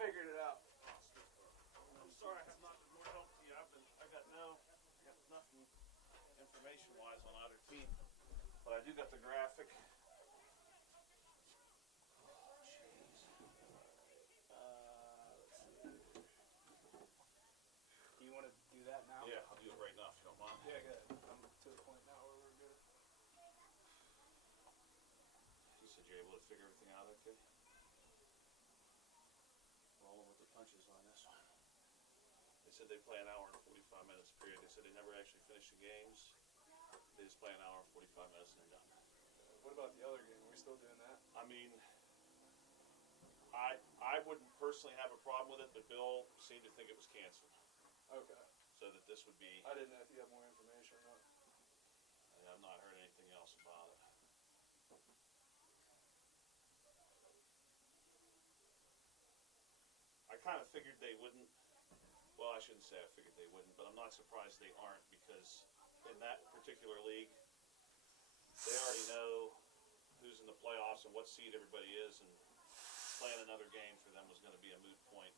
figured it out. I'm sorry I have not been more help to you. I got nothing information-wise on either team, but I do got the graphic. Oh, jeez. Let's see. Do you want to do that now? Yeah, I'll do it right now if you don't mind. Yeah, good. I'm to the point now where we're good. You said you're able to figure everything out okay? Rolling with the punches on this one. They said they play an hour and 45 minutes period. They said they never actually finish the games. They just play an hour and 45 minutes and they're done. What about the other game? Are we still doing that? I mean, I wouldn't personally have a problem with it, but Bill seemed to think it was canceled. Okay. So that this would be... I didn't know if you had more information or not. I've not heard anything else about it. I kind of figured they wouldn't. Well, I shouldn't say I figured they wouldn't, but I'm not surprised they aren't, because in that particular league, they already know who's in the playoffs and what seed everybody is, and playing another game for them was going to be a moot point.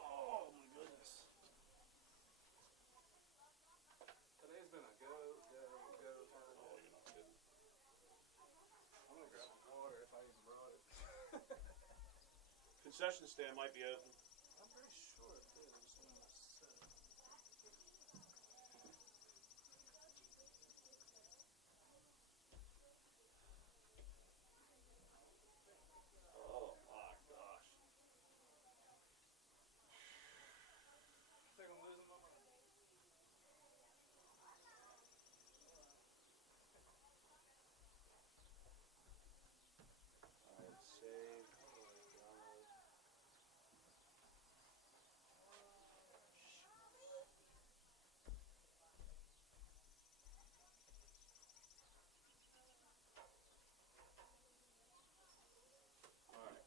Oh my goodness. Today's been a go kind of Oh, day. you're not kidding. I'm going to grab my water if I even brought it. Concession stand might be open. I'm pretty sure it is when I said it. Oh my gosh. I think I'm losing my mind. Alright, save. Download. Alright.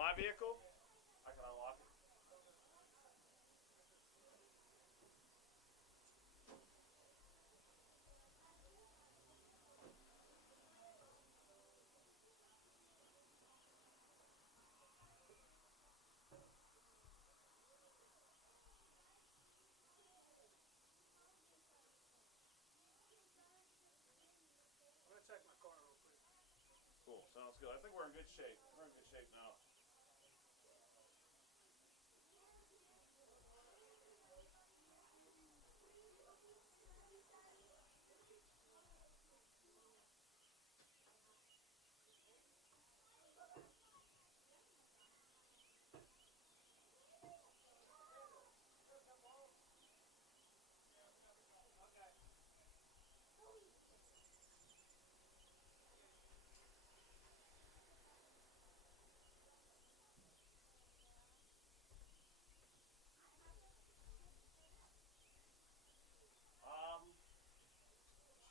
My vehicle? I can unlock it. I'm going to check my car real quick. Cool, sounds good. I think we're in good shape. We're in good shape now.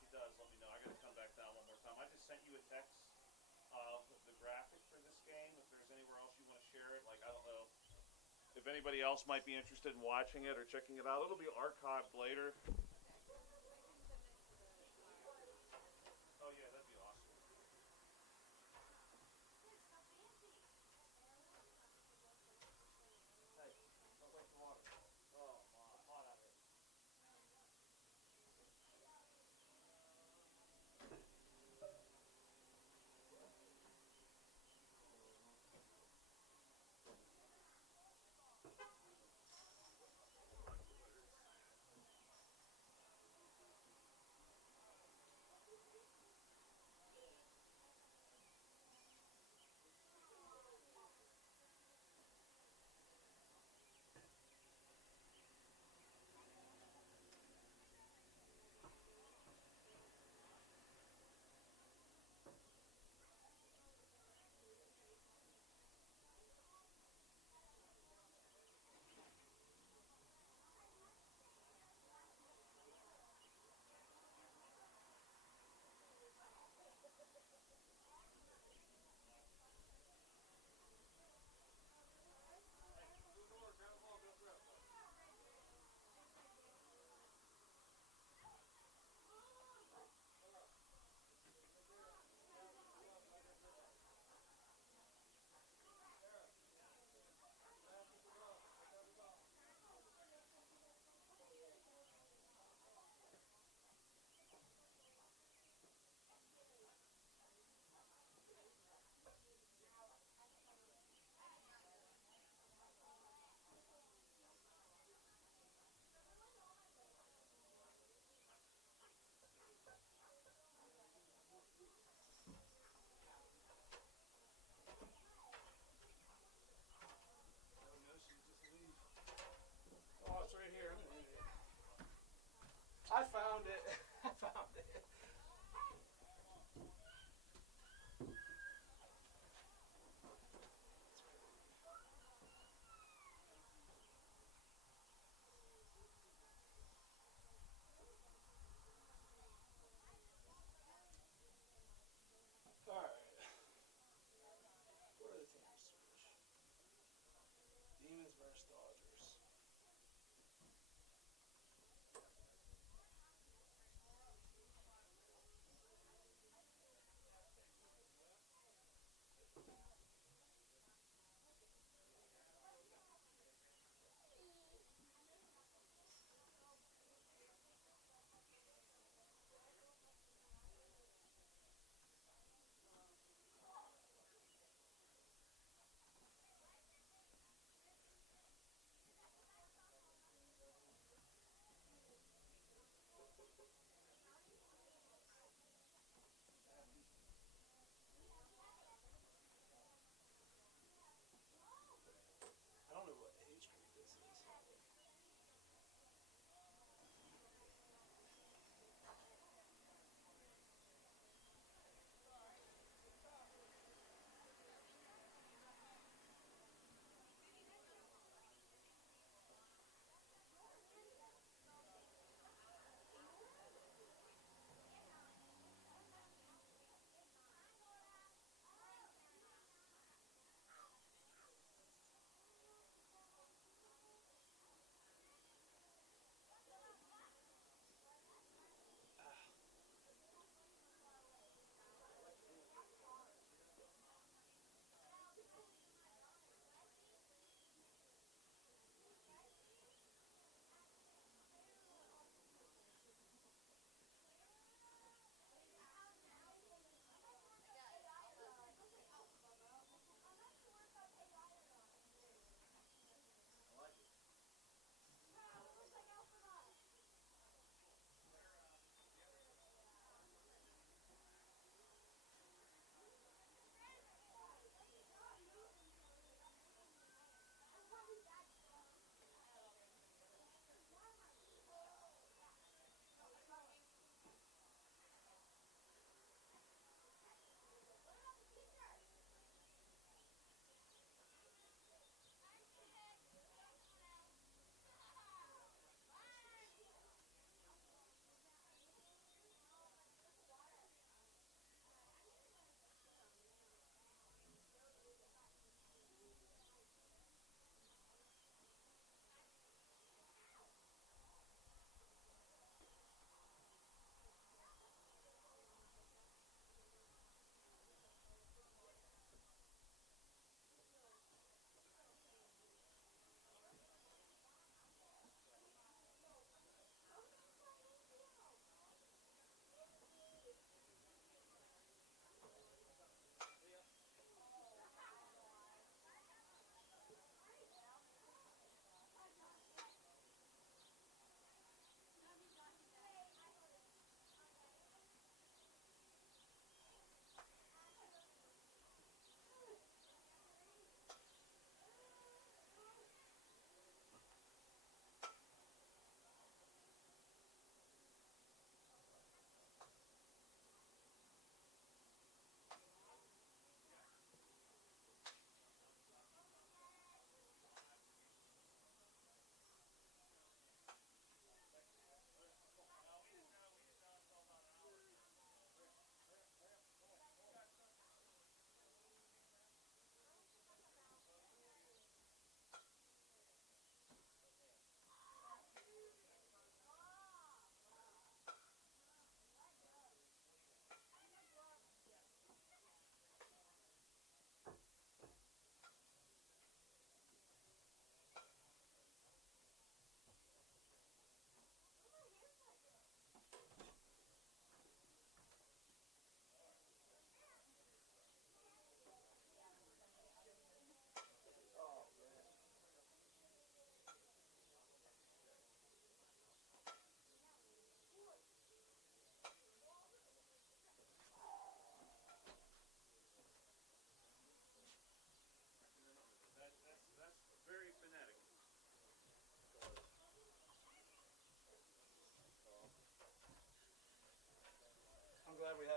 She does, let me know. I gotta come back down one more time. I just sent you a text of the graphic for this game. If there's anywhere else you want to share it, like, I don't know if anybody else might be interested in watching it or checking it out. It'll be archived later. Oh yeah, that'd be awesome. Hey, smells like some water. Oh my, hot out here.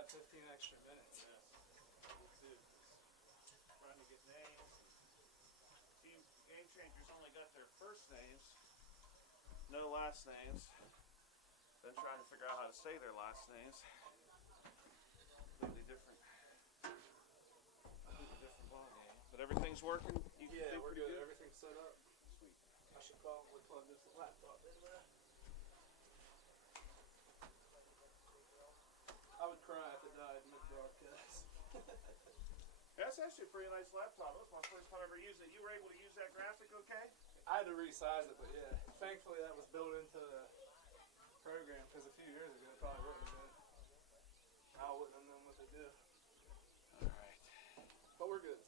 that 15 extra minutes. Yes. Dude, trying to get names. Team Game Changers only got their first names, no last names. Then trying to figure out how to say their last names. Completely different ball game. But everything's working. You can Yeah, do we're pretty good. Everything's set up. Sweet. I should probably plug this laptop in there. I would cry if it died mid-broadcast. That's actually a pretty nice laptop. That was my first time ever using it. You were able to use that graphic okay? I had to resize it, but yeah. Thankfully, that was built into the program, because a few years ago, it probably wouldn't have been. I wouldn't have known what to do. Alright. But we're good.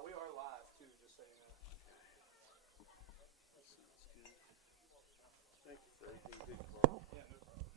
We are live, too, just so you know. That sounds good. Thank you for everything you did, Carl. Yeah, no problem.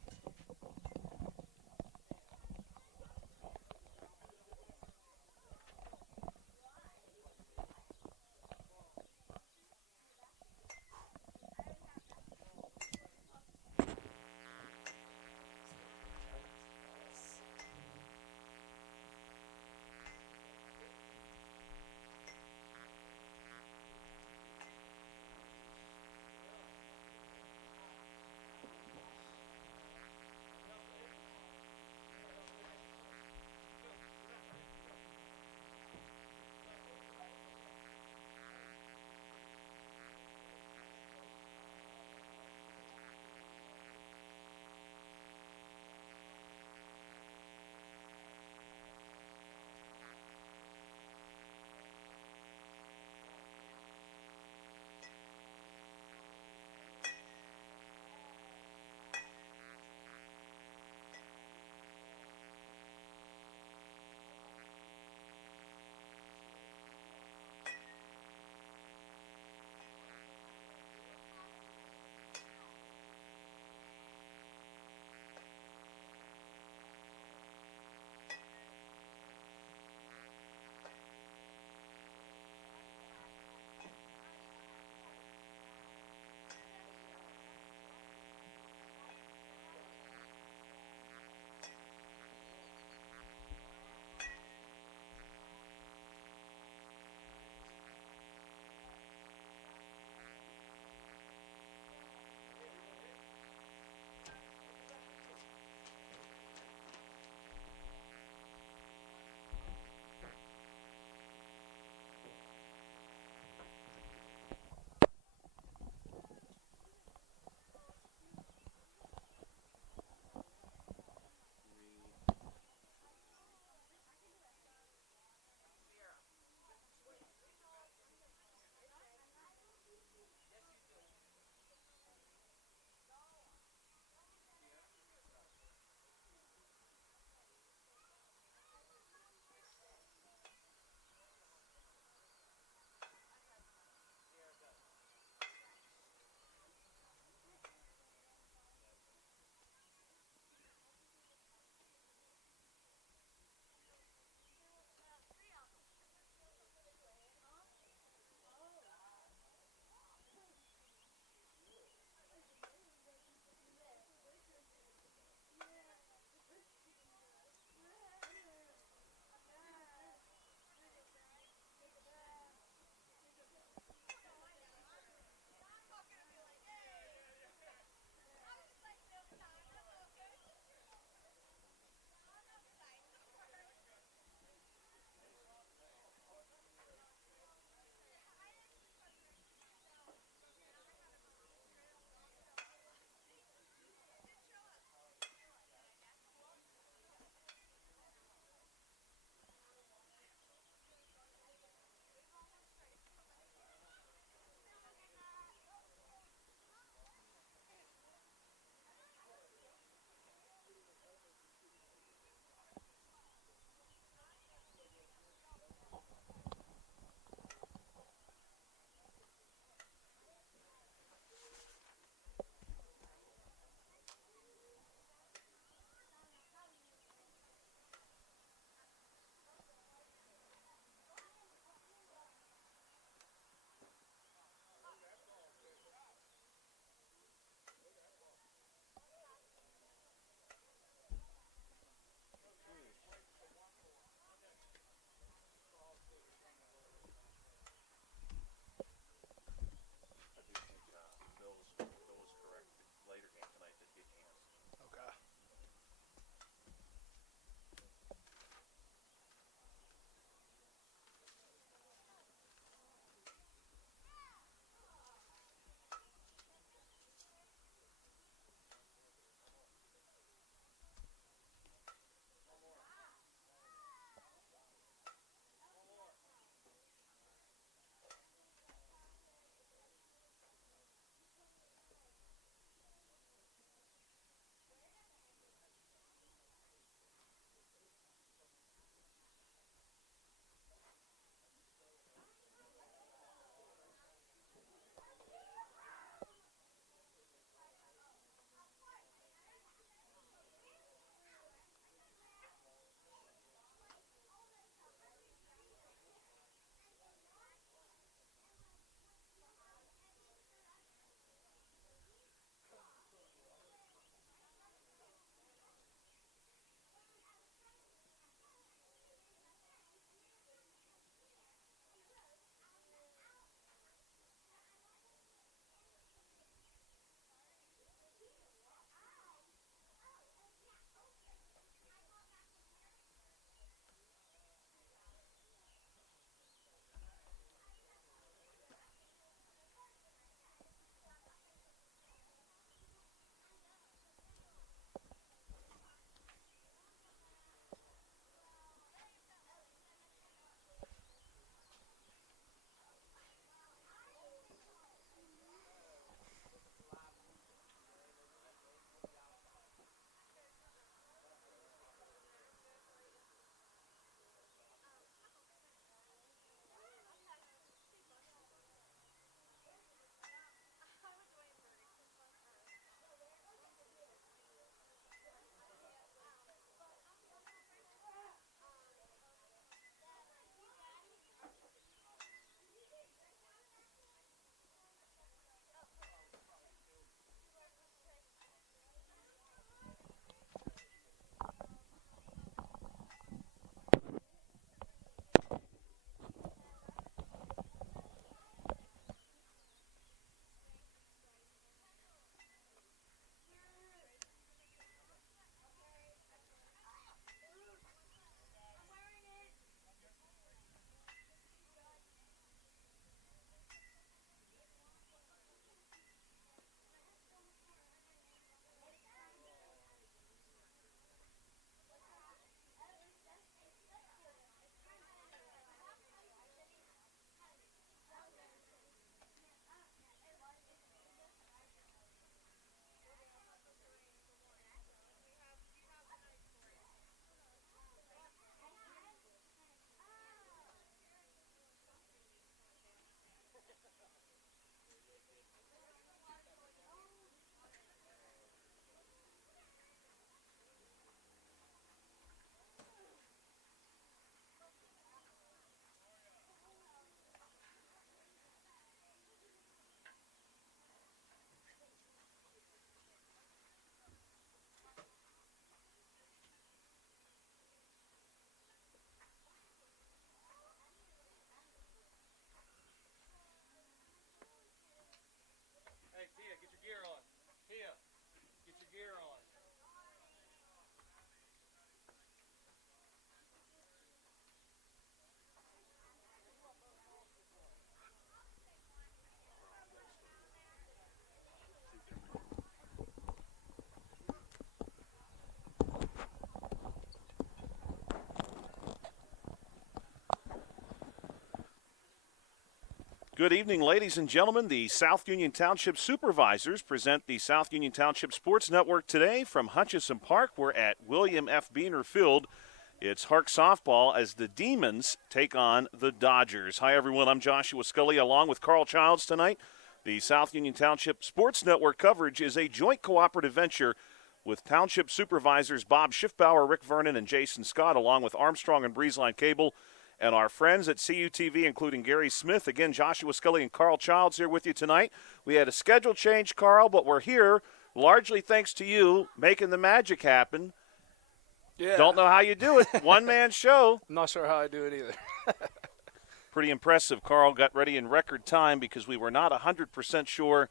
Good evening, ladies and gentlemen. The South Union Township Supervisors present the South Union Township Sports Network today from Hutchison Park. We're at William F. Beaner Field. It's HARC softball as the Demons take on the Dodgers. Hi, everyone. I'm Joshua Scully along with Carl Childs tonight. The South Union Township Sports Network coverage is a joint cooperative venture with Township Supervisors Bob Schiffbauer, Rick Vernon, and Jason Scott, along with Armstrong and Breezeline Cable, and our friends at CUTV, including Gary Smith. Again, Joshua Scully and Carl Childs here with you tonight. We had a schedule change, Carl, but we're here largely thanks to you making the magic happen. Yeah. Don't know how you do it. One-man show. I'm not sure how I do it either. Pretty impressive. Carl got ready in record time because we were not 100% sure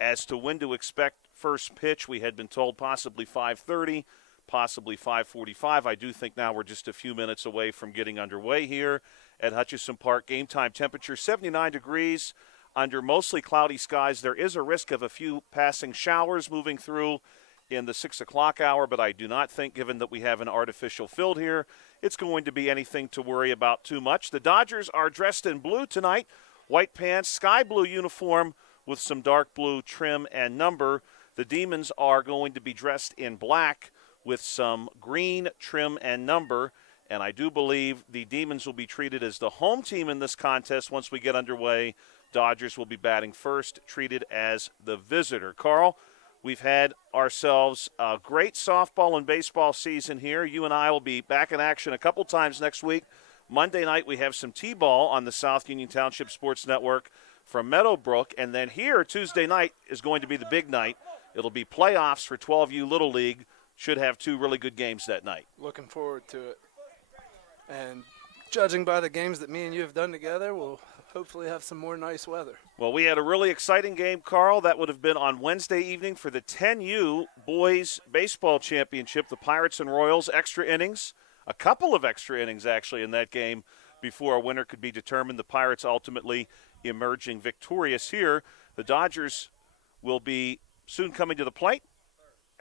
as to when to expect first pitch. We had been told possibly 5:30. Possibly 5:45. I do think now we're just a few minutes away from getting underway here at Hutchison Park. Game time temperature 79 degrees under mostly cloudy skies. There is a risk of a few passing showers moving through in the 6 o'clock hour, but I do not think, given that we have an artificial field here, it's going to be anything to worry about too much. The Dodgers are dressed in blue tonight. White pants, sky blue uniform with some dark blue trim and number. The Demons are going to be dressed in black with some green trim and number, and I do believe the Demons will be treated as the home team in this contest once we get underway. Dodgers will be batting first, treated as the visitor. Carl, we've had ourselves a great softball and baseball season here. You and I will be back in action a couple times next week. Monday night we have some T-ball on the South Union Township Sports Network from Meadowbrook, and then here Tuesday night is going to be the big night. It'll be playoffs for 12U Little League. Should have two really good games that night. Looking forward to it. And judging by the games that me and you have done together, we'll hopefully have some more nice weather. Well, we had a really exciting game, Carl. That would have been on Wednesday evening for the 10U Boys Baseball Championship. The Pirates and Royals, extra innings, a couple of extra innings actually in that game before a winner could be determined. The Pirates ultimately emerging victorious here. The Dodgers will be soon coming to the plate,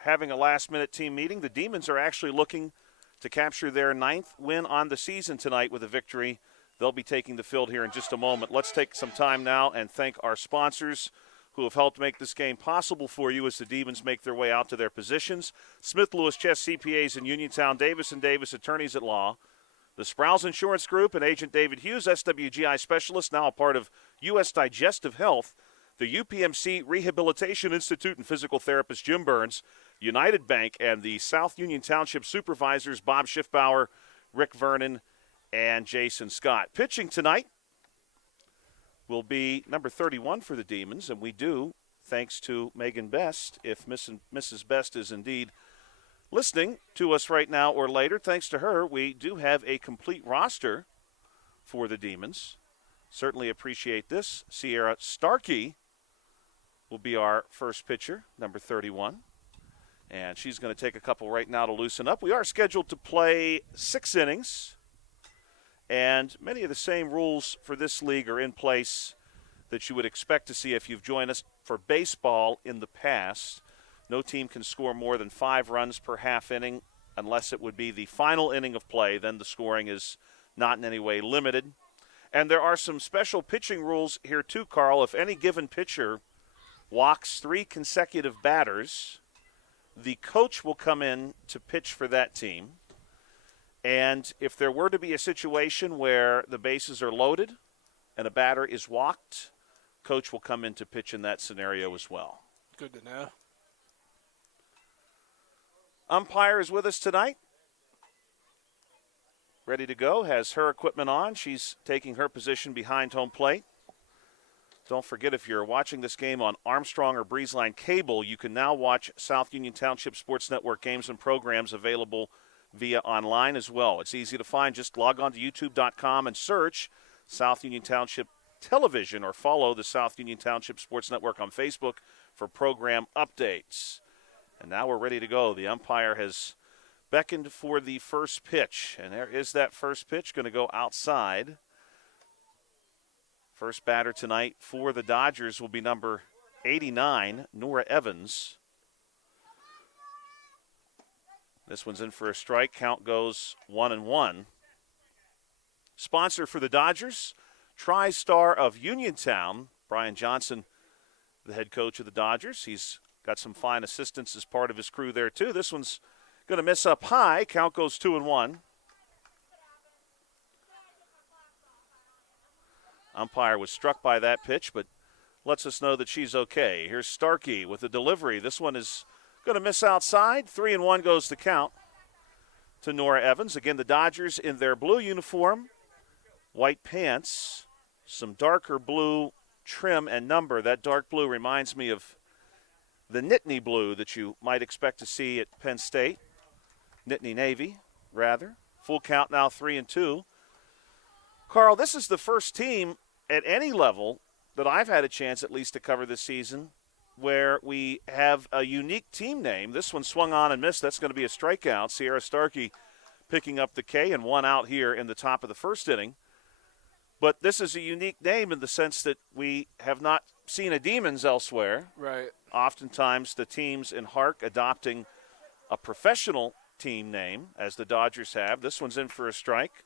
having a last-minute team meeting. The Demons are actually looking to capture their 9th win on the season tonight with a victory. They'll be taking the field here in just a moment. Let's take some time now and thank our sponsors who have helped make this game possible for you as the Demons make their way out to their positions. Smith Lewis Chess CPAs in Uniontown, Davis & Davis Attorneys at Law, the Sprouse Insurance Group and Agent David Hughes, SWGI Specialist, now a part of U.S. Digestive Health, the UPMC Rehabilitation Institute and physical therapist Jim Burns, United Bank, and the South Union Township Supervisors Bob Schiffbauer, Rick Vernon, and Jason Scott. Pitching tonight will be number 31 for the Demons, and we do, thanks to Megan Best, if Mrs. Best is indeed listening to us right now or later, thanks to her, we do have a complete roster for the Demons. Certainly appreciate this. Sierra Starkey will be our first pitcher, number 31. And she's going to take a couple right now to loosen up. We are scheduled to play 6 innings. And many of the same rules for this league are in place that you would expect to see if you've joined us for baseball in the past. No team can score more than 5 runs per half inning unless it would be the final inning of play. Then the scoring is not in any way limited. And there are some special pitching rules here too, Carl. If any given pitcher walks 3 consecutive batters, the coach will come in to pitch for that team. And if there were to be a situation where the bases are loaded and a batter is walked, coach will come in to pitch in that scenario as well. Good to know. Umpire is with us tonight. Ready to go, has her equipment on. She's taking her position behind home plate. Don't forget, if you're watching this game on Armstrong or Breezeline Cable, you can now watch South Union Township Sports Network games and programs available via online as well. It's easy to find. Just log on to youtube.com and search South Union Township Television or follow the South Union Township Sports Network on Facebook for program updates. And now we're ready to go. The umpire has beckoned for the first pitch, and there is that first pitch, going to go outside. First batter tonight for the Dodgers will be number 89, Nora Evans. This one's in for a strike. Count goes 1-1. Sponsor for the Dodgers, tri-star of Uniontown. Brian Johnson, the head coach of the Dodgers. He's got some fine assistants as part of his crew there, too. This one's going to miss up high. Count goes 2-1. Umpire was struck by that pitch, but lets us know that she's okay. Here's Starkey with the delivery. This one is going to miss outside. 3-1 goes the count to Nora Evans. Again, the Dodgers in their blue uniform, white pants, some darker blue trim and number. That dark blue reminds me of the Nittany blue that you might expect to see at Penn State. Nittany Navy, rather. Full count now, 3-2. Carl, this is the first team at any level that I've had a chance at least to cover this season where we have a unique team name. This one swung on and missed. That's going to be a strikeout. Sierra Starkey picking up the K and one out here in the top of the first inning. But this is a unique name in the sense that we have not seen a Demons elsewhere. Right. Oftentimes the teams in HARC adopting a professional team name, as the Dodgers have. This one's in for a strike.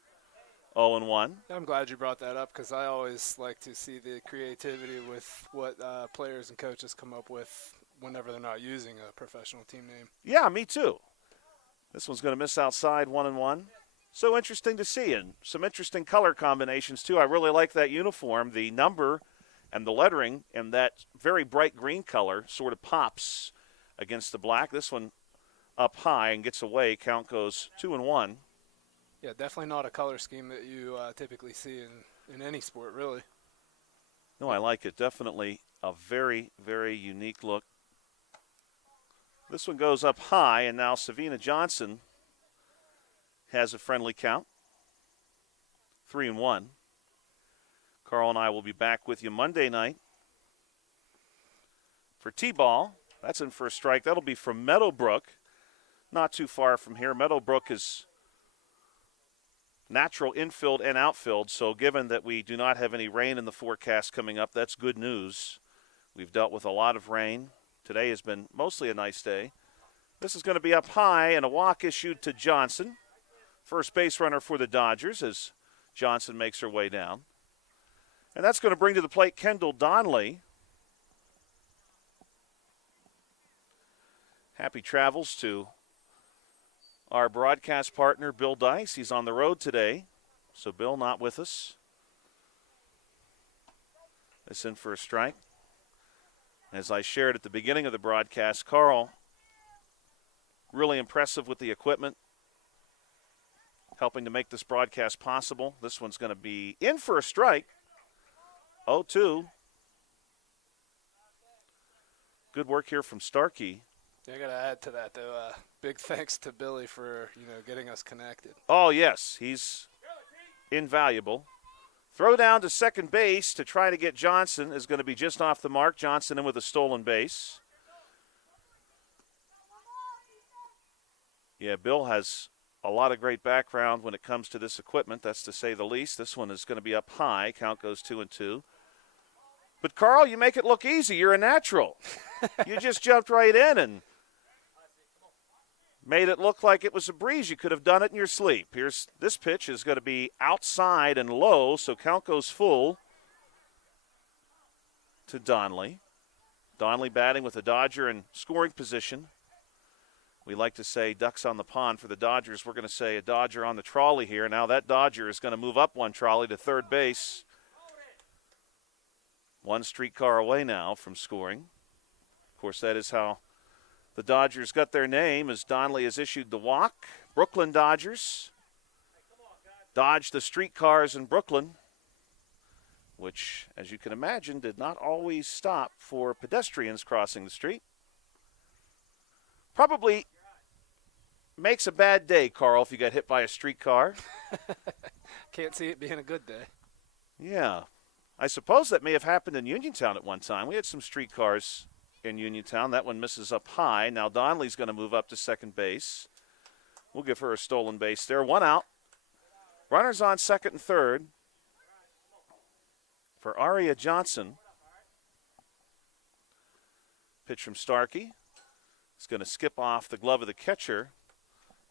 0-1. I'm glad you brought that up because I always like to see the creativity with what players and coaches come up with whenever they're not using a professional team name. Yeah, me too. This one's going to miss outside, 1-1. So interesting to see, and some interesting color combinations, too. I really like that uniform. The number and the lettering and that very bright green color sort of pops against the black. This one up high and gets away. Count goes 2-1. Yeah, definitely not a color scheme that you typically see in any sport, really. No, I like it. Definitely a very, very unique look. This one goes up high, and now Savina Johnson has a friendly count. 3-1. Carl and I will be back with you Monday night for T-ball. That's in for a strike. That'll be from Meadowbrook. Not too far from here. Meadowbrook is natural infield and outfield, so given that we do not have any rain in the forecast coming up, that's good news. We've dealt with a lot of rain. Today has been mostly a nice day. This is going to be up high, and a walk issued to Johnson. First base runner for the Dodgers as Johnson makes her way down. And that's going to bring to the plate Kendall Donnelly. Happy travels to our broadcast partner, Bill Dice. He's on the road today, so Bill not with us. This in for a strike. As I shared at the beginning of the broadcast, Carl, really impressive with the equipment, helping to make this broadcast possible. This one's going to be in for a strike. 0-2. Good work here from Starkey. I got to add to that, though. Big thanks to Billy for getting us connected. Oh, yes. He's invaluable. Throw down to second base to try to get Johnson is going to be just off the mark. Johnson in with a stolen base. Yeah, Bill has a lot of great background when it comes to this equipment. That's to say the least. This one is going to be up high. Count goes 2-2. But, Carl, you make it look easy. You're a natural. You just jumped right in and made it look like it was a breeze. You could have done it in your sleep. Here's this pitch is going to be outside and low, so count goes full to Donnelly. Donnelly batting with a Dodger in scoring position. We like to say ducks on the pond for the Dodgers. We're going to say a Dodger on the trolley here. Now that Dodger is going to move up one trolley to third base. One streetcar away now from scoring. Of course, that is how the Dodgers got their name, as Donnelly has issued the walk. Brooklyn Dodgers dodge the streetcars in Brooklyn, which, as you can imagine, did not always stop for pedestrians crossing the street. Probably makes a bad day, Carl, if you got hit by a streetcar. Can't see it being a good day. Yeah. I suppose that may have happened in Uniontown at one time. We had some streetcars in Uniontown. That one misses up high. Now Donnelly's going to move up to second base. We'll give her a stolen base there. One out. Runners on second and third for Aria Johnson. Pitch from Starkey. It's going to skip off the glove of the catcher,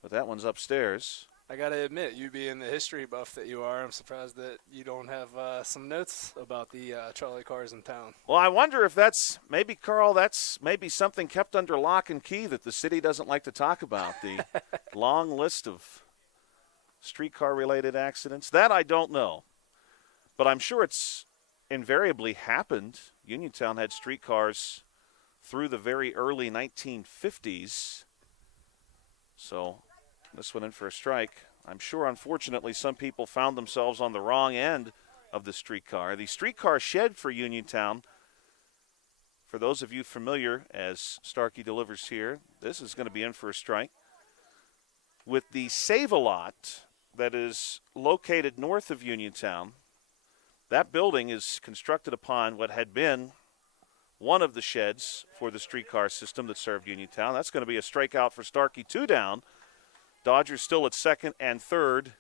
but that one's upstairs. I got to admit, you being the history buff that you are, I'm surprised that you don't have some notes about the trolley cars in town. Well, I wonder if that's maybe, Carl, that's maybe something kept under lock and key that the city doesn't like to talk about, the long list of streetcar-related accidents. That I don't know, but I'm sure it's invariably happened. Uniontown had streetcars through the very early 1950s, so this went in for a strike. I'm sure, unfortunately, some people found themselves on the wrong end of the streetcar. The streetcar shed for Uniontown, for those of you familiar, as Starkey delivers here, this is going to be in for a strike. With the Save-A-Lot that is located north of Uniontown, that building is constructed upon what had been one of the sheds for the streetcar system that served Uniontown. That's going to be a strikeout for Starkey, 2 down. Dodgers still at second and third.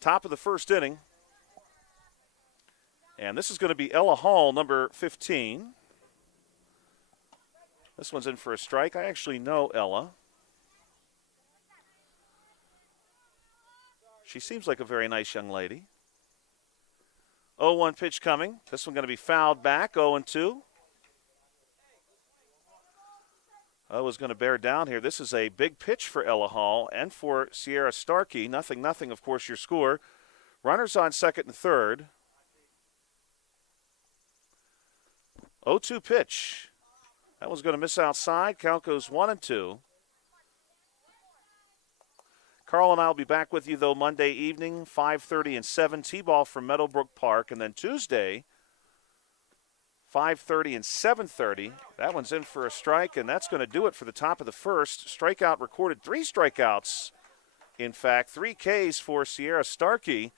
Top of the first inning. And this is going to be Ella Hall, number 15. This one's in for a strike. I actually know Ella. She seems like a very nice young lady. 0-1 pitch coming. This one going to be fouled back, 0-2. Was going to bear down here. This is a big pitch for Ella Hall and for Sierra Starkey. 0-0, of course, your score. Runners on second and third. 0-2 pitch. That one's going to miss outside. Count goes 1-2. Carl and I will be back with you, though, Monday evening, 5:30 and 7, T-ball from Meadowbrook Park. And then Tuesday, 5:30 and 7:30. That one's in for a strike, and that's going to do it for the top of the first. Strikeout recorded, 3 strikeouts. In fact, 3 Ks for Sierra Starkey.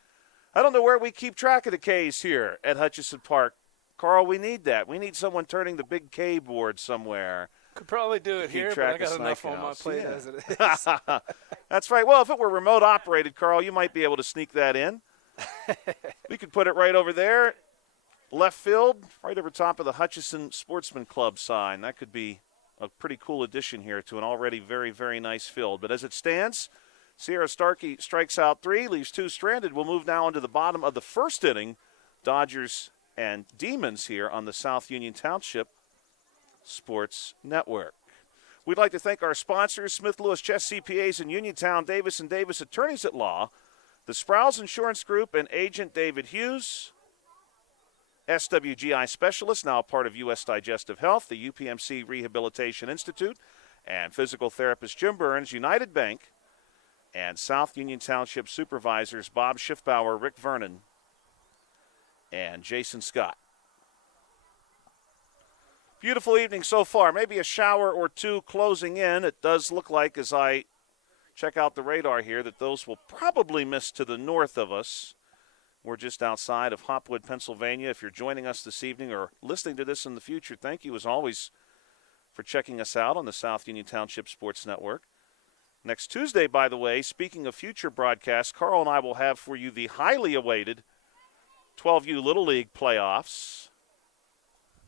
I don't know where we keep track of the Ks here at Hutchison Park. Carl, we need that. We need someone turning the big K board somewhere. Could probably do it here, but I got enough on my plate as it is. That's right. Well, if it were remote operated, Carl, you might be able to sneak that in. We could put it right over there, left field, right over top of the Hutchison Sportsman Club sign. That could be a pretty cool addition here to an already very, very nice field. But as it stands, Sierra Starkey strikes out 3, leaves 2 stranded. We'll move now into the bottom of the first inning. Dodgers and Demons here on the South Union Township Sports Network. We'd like to thank our sponsors, Smith Lewis Chess CPAs in Uniontown, Davis & Davis Attorneys at Law, the Sprouse Insurance Group and Agent David Hughes, SWGI Specialist, now part of U.S. Digestive Health, the UPMC Rehabilitation Institute, and physical therapist Jim Burns, United Bank, and South Union Township Supervisors Bob Schiffbauer, Rick Vernon, and Jason Scott. Beautiful evening so far. Maybe a shower or 2 closing in. It does look like, as I check out the radar here, that those will probably miss to the north of us. We're just outside of Hopwood, Pennsylvania. If you're joining us this evening or listening to this in the future, thank you as always for checking us out on the South Union Township Sports Network. Next Tuesday, by the way, speaking of future broadcasts, Carl and I will have for you the highly awaited 12U Little League playoffs.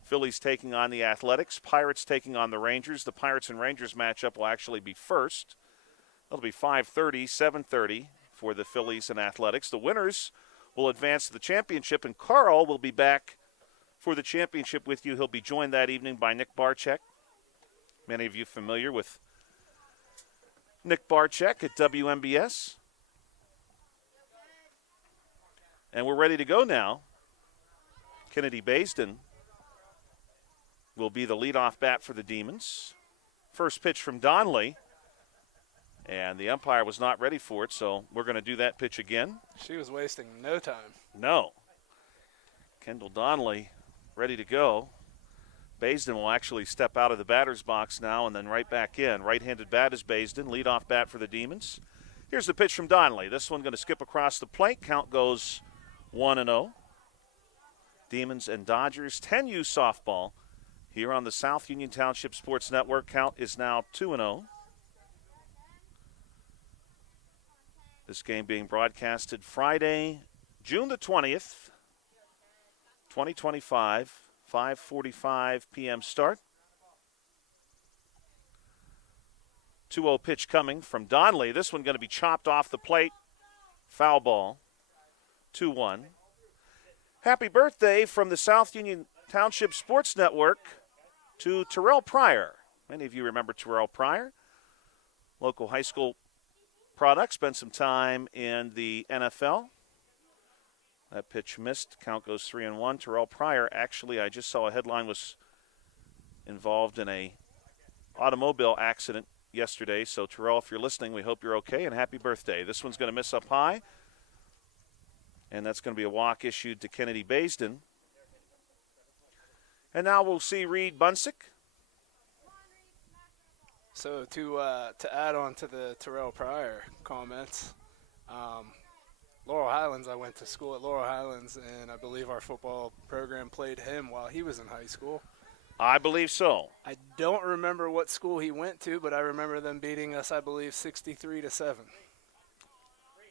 Phillies taking on the Athletics, Pirates taking on the Rangers. The Pirates and Rangers matchup will actually be first. That'll be 5:30, 7:30 for the Phillies and Athletics. The winners will advance to the championship, and Carl will be back for the championship with you. He'll be joined that evening by Nick Barczyk. Many of you familiar with Nick Barczyk at WMBS. And we're ready to go now. Kennedy Baisden will be the leadoff bat for the Demons. First pitch from Donnelly, and the umpire was not ready for it, so we're going to do that pitch again. She was wasting no time. No. Kendall Donnelly ready to go. Baisden will actually step out of the batter's box now and then right back in. Right-handed bat is Baisden, leadoff bat for the Demons. Here's the pitch from Donnelly. This one going to skip across the plate. Count goes 1-0. Demons and Dodgers, 10U softball. Here on the South Union Township Sports Network, count is now 2-0. This game being broadcasted Friday, June the 20th, 2025, 5:45 p.m. start. 2-0 pitch coming from Donnelly. This one going to be chopped off the plate. Foul ball. 2-1. Happy birthday from the South Union Township Sports Network to Terrell Pryor. Many of you remember Terrell Pryor. Local high school product. Spent some time in the NFL. That pitch missed. Count goes 3-1. Terrell Pryor, actually, I just saw a headline, was involved in a automobile accident yesterday. So, Terrell, if you're listening, we hope you're okay, and happy birthday. This one's going to miss up high, and that's going to be a walk issued to Kennedy Baisden. And now we'll see Reed Bunsick. So to add on to the Terrell Pryor comments, Laurel Highlands, I went to school at Laurel Highlands, and I believe our football program played him while he was in high school. I believe so. I don't remember what school he went to, but I remember them beating us, I believe, 63-7.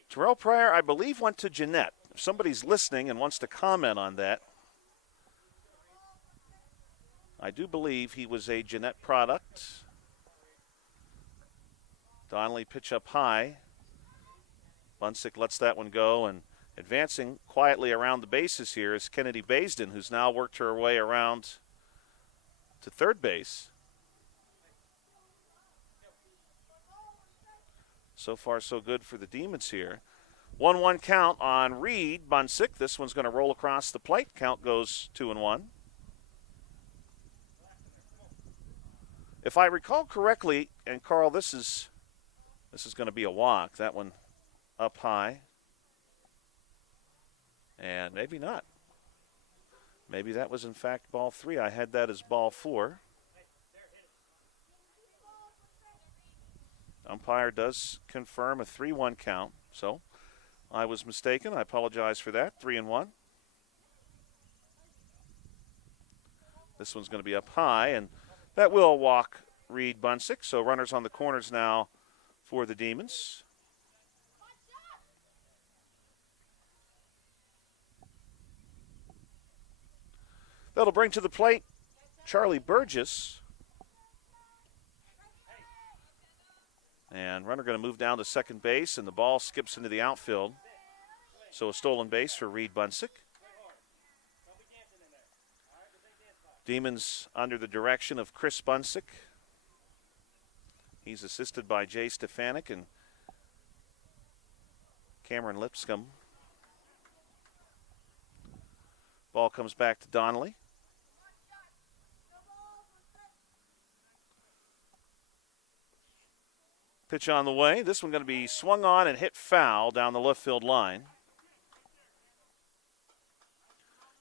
Terrell Pryor, I believe, went to Jeanette. If somebody's listening and wants to comment on that, I do believe he was a Jeanette product. Donnelly pitch up high. Bunsick lets that one go, and advancing quietly around the bases here is Kennedy Baisden, who's now worked her way around to third base. So far, so good for the Demons here. 1-1 count on Reed Bunsick. This one's going to roll across the plate. Count goes 2-1. If I recall correctly, and Carl, this is going to be a walk. That one up high. And maybe not. Maybe that was, in fact, ball 3. I had that as ball 4. Umpire does confirm a 3-1 count. So I was mistaken. I apologize for that. 3-1. This one's going to be up high, and that will walk Reed Bunsick. So runners on the corners now for the Demons. That'll bring to the plate Charlie Burgess. And runner going to move down to second base, and the ball skips into the outfield. So a stolen base for Reed Bunsick. Demons under the direction of Chris Bunsick. He's assisted by Jay Stefanik and Cameron Lipscomb. Ball comes back to Donnelly. Pitch on the way. This one going to be swung on and hit foul down the left field line.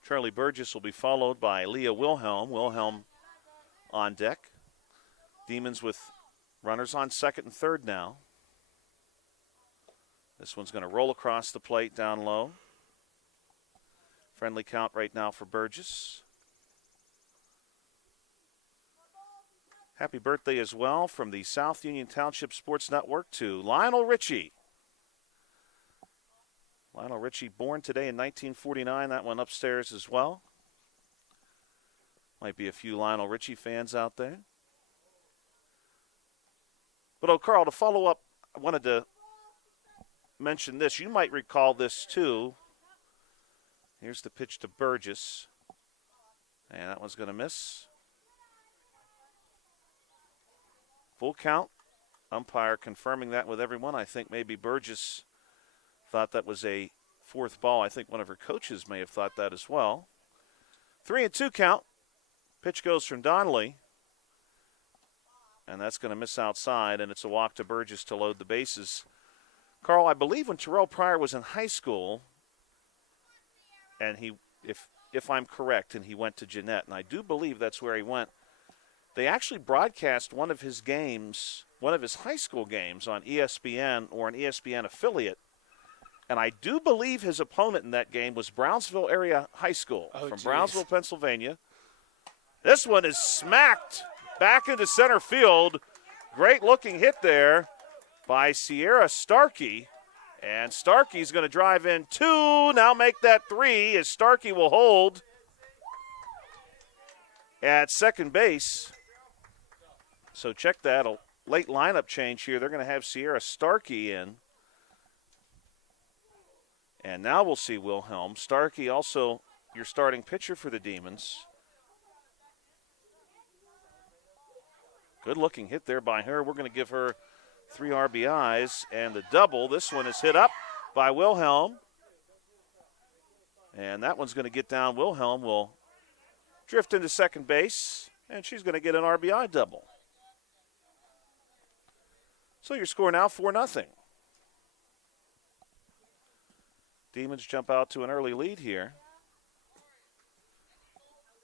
Charlie Burgess will be followed by Leah Wilhelm. Wilhelm on deck. Demons with runners on second and third now. This one's going to roll across the plate down low. Friendly count right now for Burgess. Happy birthday as well from the South Union Township Sports Network to Lionel Richie. Lionel Richie born today in 1949. That one upstairs as well. Might be a few Lionel Richie fans out there. But, Carl, to follow up, I wanted to mention this. You might recall this, too. Here's the pitch to Burgess. And that one's going to miss. Full count. Umpire confirming that with everyone. I think maybe Burgess thought that was a fourth ball. I think one of her coaches may have thought that as well. 3-2 count. Pitch goes from Donnelly. And that's going to miss outside, and it's a walk to Burgess to load the bases. Carl, I believe when Terrell Pryor was in high school, and he, if I'm correct, and he went to Jeanette, and I do believe that's where he went, they actually broadcast one of his games, one of his high school games on ESPN or an ESPN affiliate. And I do believe his opponent in that game was Brownsville Area High School from Brownsville, Pennsylvania. This one is smacked back into center field. Great looking hit there by Sierra Starkey. And Starkey's going to drive in 2, now make that 3 as Starkey will hold at second base. So check that. late lineup change here. They're going to have Sierra Starkey in. And now we'll see Wilhelm. Starkey also your starting pitcher for the Demons. Good looking hit there by her. We're going to give her 3 RBIs and the double. This one is hit up by Wilhelm. And that one's going to get down. Wilhelm will drift into second base, and she's going to get an RBI double. So your score now 4-0. Demons jump out to an early lead here.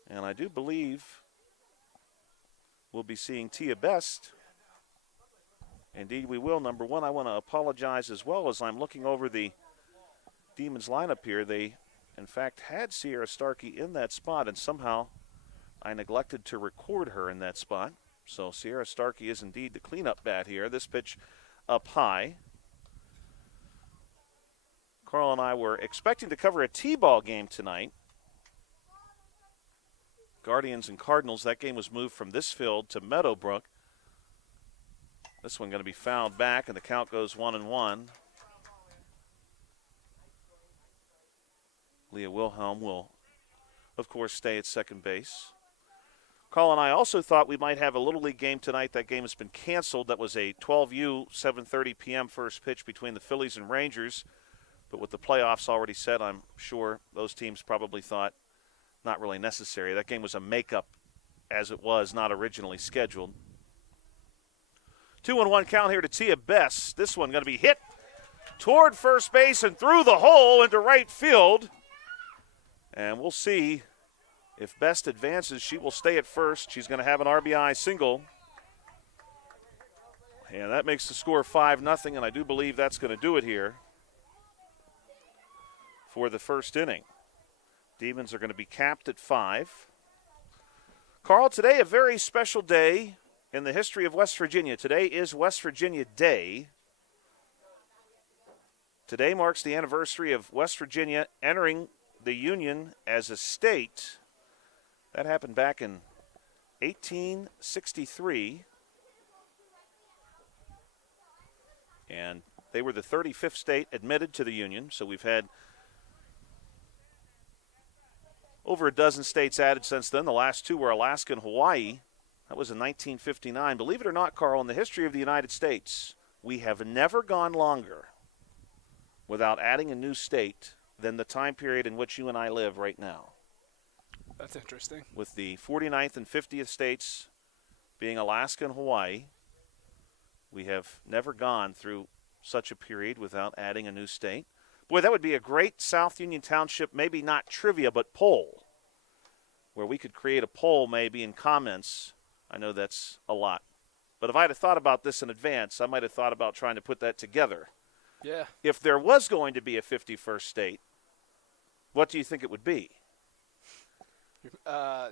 And I do believe we'll be seeing Tia Best. Indeed, we will. Number one, I want to apologize as well as I'm looking over the Demons lineup here. They, in fact, had Sierra Starkey in that spot, and somehow I neglected to record her in that spot. So Sierra Starkey is indeed the cleanup bat here. This pitch up high. Carl and I were expecting to cover a T-ball game tonight. Guardians and Cardinals, that game was moved from this field to Meadowbrook. This one going to be fouled back, and the count goes 1-1. Leah Wilhelm will, of course, stay at second base. Carl and I also thought we might have a Little League game tonight. That game has been canceled. That was a 12U, 7:30 p.m. first pitch between the Phillies and Rangers. But with the playoffs already set, I'm sure those teams probably thought not really necessary. That game was a makeup as it was, not originally scheduled. 2-1 count here to Tia Best. This one going to be hit toward first base and through the hole into right field. And we'll see if Best advances. She will stay at first. She's going to have an RBI single. And that makes the score 5-0, and I do believe that's going to do it here for the first inning. Demons are going to be capped at 5. Carl, today a very special day in the history of West Virginia. Today is West Virginia Day. Today marks the anniversary of West Virginia entering the Union as a state. That happened back in 1863. And they were the 35th state admitted to the Union, so we've had over a dozen states added since then. The last 2 were Alaska and Hawaii. That was in 1959. Believe it or not, Carl, in the history of the United States, we have never gone longer without adding a new state than the time period in which you and I live right now. That's interesting. With the 49th and 50th states being Alaska and Hawaii, we have never gone through such a period without adding a new state. Boy, that would be a great South Union Township, maybe not trivia, but poll, where we could create a poll maybe in comments. I know that's a lot. But if I had thought about this in advance, I might have thought about trying to put that together. Yeah. If there was going to be a 51st state, what do you think it would be?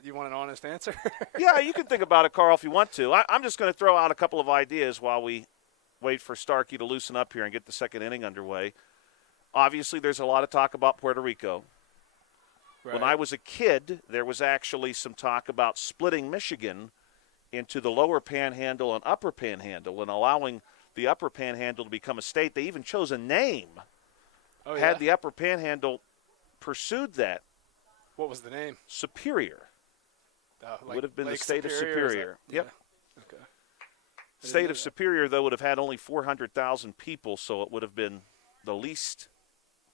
You want an honest answer? Yeah, you can think about it, Carl, if you want to. I'm just going to throw out a couple of ideas while we wait for Starkey to loosen up here and get the second inning underway. Obviously, there's a lot of talk about Puerto Rico. Right. When I was a kid, there was actually some talk about splitting Michigan into the lower panhandle and upper panhandle and allowing the upper panhandle to become a state. They even chose a name. Oh, yeah? Had the upper panhandle pursued that. What was the name? Superior. Would have been the state of Superior. Yep. Yeah. Okay. State of Superior, though, would have had only 400,000 people, so it would have been the least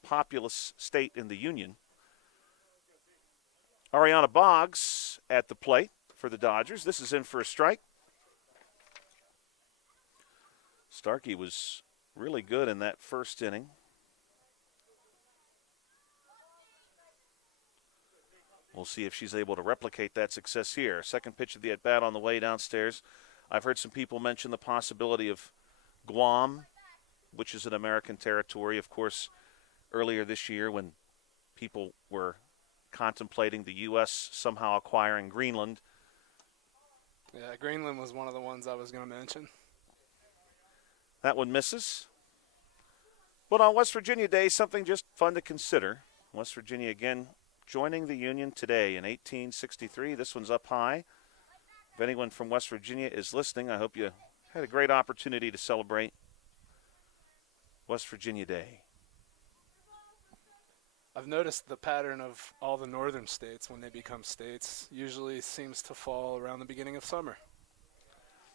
populous state in the Union. Ariana Boggs at the plate for the Dodgers. This is in for a strike. Starkey was really good in that first inning. We'll see if she's able to replicate that success here. Second pitch of the at-bat on the way downstairs. I've heard some people mention the possibility of Guam, which is an American territory. Of course, earlier this year when people were contemplating the U.S. somehow acquiring Greenland. Yeah, Greenland was one of the ones I was going to mention. That one misses. But on West Virginia Day, something just fun to consider. West Virginia again joining the Union today in 1863. This one's up high. If anyone from West Virginia is listening, I hope you had a great opportunity to celebrate West Virginia Day. I've noticed the pattern of all the northern states when they become states usually seems to fall around the beginning of summer.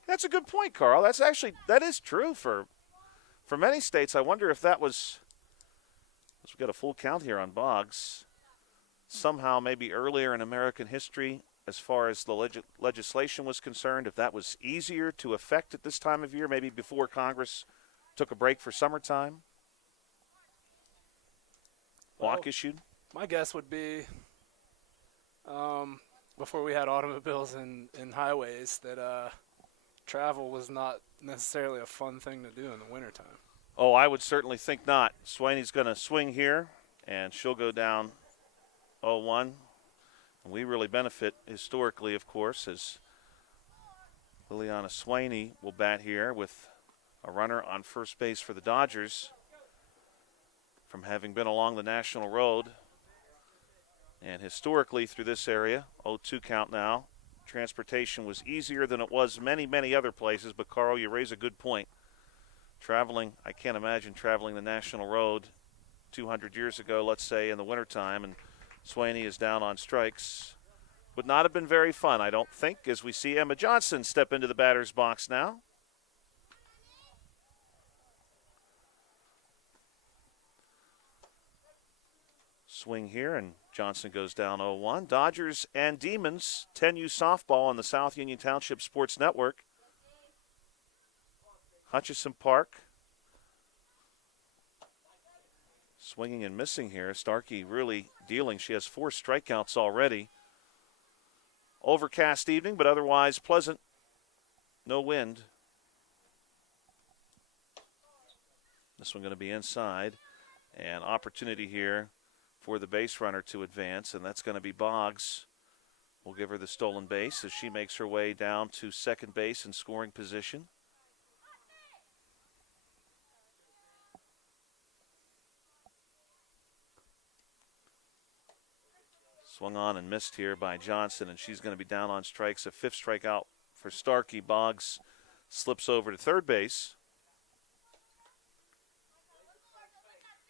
That's a good point, Carl. That is true for many states. I wonder if that was, as we got a full count here on Boggs, somehow maybe earlier in American history as far as the legislation was concerned, if that was easier to effect at this time of year, maybe before Congress took a break for summertime. Walk issued? My guess would be before we had automobiles and highways that travel was not necessarily a fun thing to do in the wintertime. Oh, I would certainly think not. Swaney's going to swing here, and she'll go down 0-1. And we really benefit historically, of course, as Liliana Swaney will bat here with a runner on first base for the Dodgers, from having been along the National Road and historically through this area. 0-2 count now. Transportation was easier than it was many, many other places, but Carl, you raise a good point. Traveling, I can't imagine traveling the National Road 200 years ago, let's say, in the wintertime, and Swaney is down on strikes. Would not have been very fun, I don't think, as we see Emma Johnson step into the batter's box now. Swing here, and Johnson goes down 0-1. Dodgers and Demons, 10U softball on the South Union Township Sports Network. Hutchison Park. Swinging and missing here. Starkey really dealing. She has 4 strikeouts already. Overcast evening, but otherwise pleasant. No wind. This one going to be inside. And opportunity here for the base runner to advance, and that's going to be Boggs. We'll give her the stolen base as she makes her way down to second base in scoring position. Swung on and missed here by Johnson, and she's going to be down on strikes. A 5th strikeout for Starkey. Boggs slips over to third base.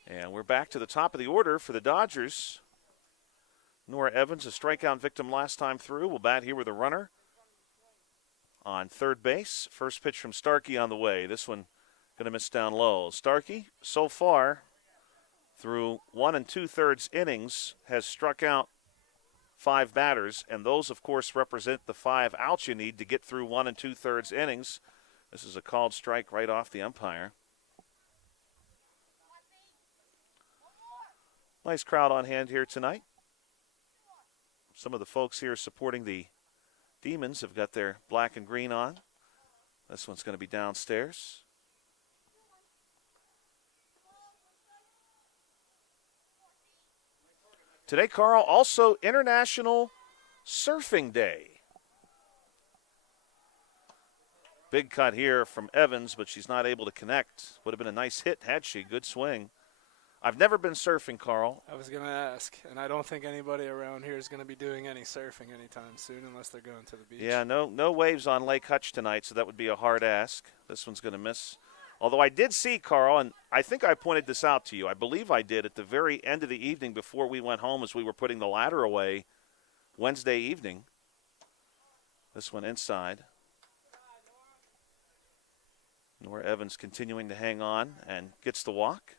And we're back to the top of the order for the Dodgers. Nora Evans, a strikeout victim last time through, will bat here with a runner on third base. First pitch from Starkey on the way. This one going to miss down low. Starkey, so far, through 1 2/3 innings, has struck out 5 batters, and those, of course, represent the 5 outs you need to get through 1 2/3 innings. This is a called strike right off the umpire. Nice crowd on hand here tonight. Some of the folks here supporting the Demons have got their black and green on. This one's going to be downstairs. Today, Carl, also International Surfing Day. Big cut here from Evans, but she's not able to connect. Would have been a nice hit had she. Good swing. I've never been surfing, Carl. I was going to ask, and I don't think anybody around here is going to be doing any surfing anytime soon unless they're going to the beach. Yeah, no waves on Lake Hutch tonight, so that would be a hard ask. This one's going to miss. Although I did see, Carl, and I think I pointed this out to you. I believe I did at the very end of the evening before we went home as we were putting the ladder away Wednesday evening. This one inside. Nora Evans continuing to hang on and gets the walk.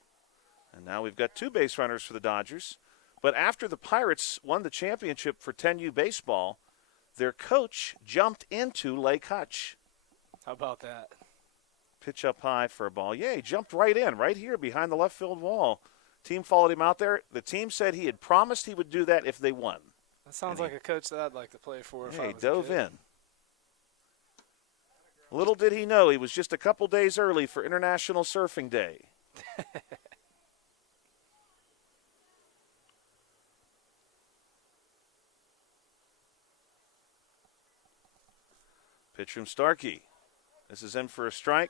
And now we've got 2 base runners for the Dodgers. But after the Pirates won the championship for 10U baseball, their coach jumped into Lake Hutch. How about that? Pitch up high for a ball. Yeah, he jumped right in, right here behind the left field wall. Team followed him out there. The team said he had promised he would do that if they won. That sounds like a coach that I'd like to play for if I was he dove a kid. in. Little did he know he was just a couple days early for International Surfing Day. Pitch from Starkey. This is in for a strike.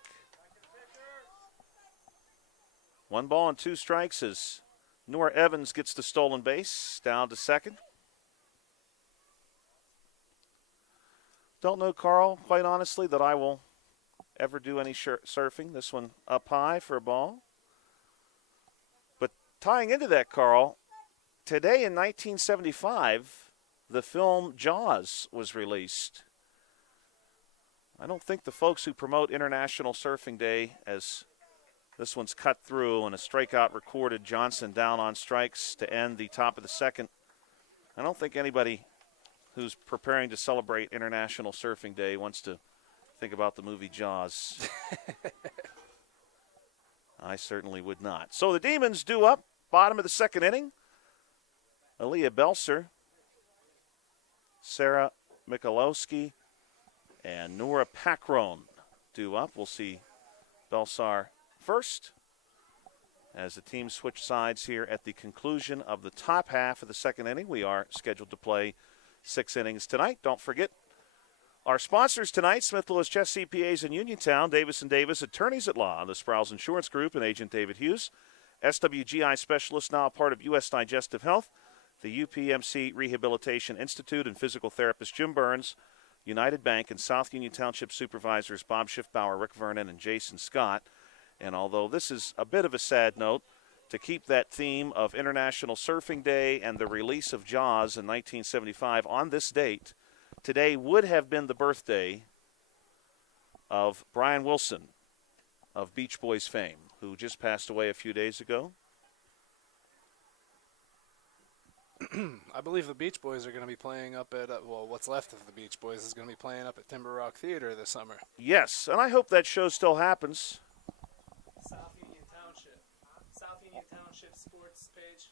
1 ball and 2 strikes as Nora Evans gets the stolen base, down to second. Don't know, Carl, quite honestly, that I will ever do any surfing. This one up high for a ball. But tying into that, Carl, today in 1975, the film Jaws was released. I don't think the folks who promote International Surfing Day, as this one's cut through and a strikeout recorded, Johnson down on strikes to end the top of the second. I don't think anybody who's preparing to celebrate International Surfing Day wants to think about the movie Jaws. I certainly would not. So the Demons due up, bottom of the second inning. Aaliyah Belser, Sarah Michalowski, and Nora Packrone due up. We'll see Belsar first as the teams switch sides here at the conclusion of the top half of the second inning. We are scheduled to play 6 innings tonight. Don't forget our sponsors tonight, Smith Lewis Chess CPAs in Uniontown, Davis & Davis Attorneys at Law, the Sprouse Insurance Group, and Agent David Hughes, SWGI Specialist, now a part of U.S. Digestive Health, the UPMC Rehabilitation Institute, and physical therapist Jim Burns, United Bank, and South Union Township Supervisors Bob Schiffbauer, Rick Vernon, and Jason Scott. And although this is a bit of a sad note, to keep that theme of International Surfing Day and the release of Jaws in 1975 on this date, today would have been the birthday of Brian Wilson of Beach Boys fame, who just passed away a few days ago. I believe the Beach Boys are going to be playing up at, what's left of the Beach Boys is going to be playing up at Timber Rock Theater this summer. Yes, and I hope that show still happens. South Union Township sports page.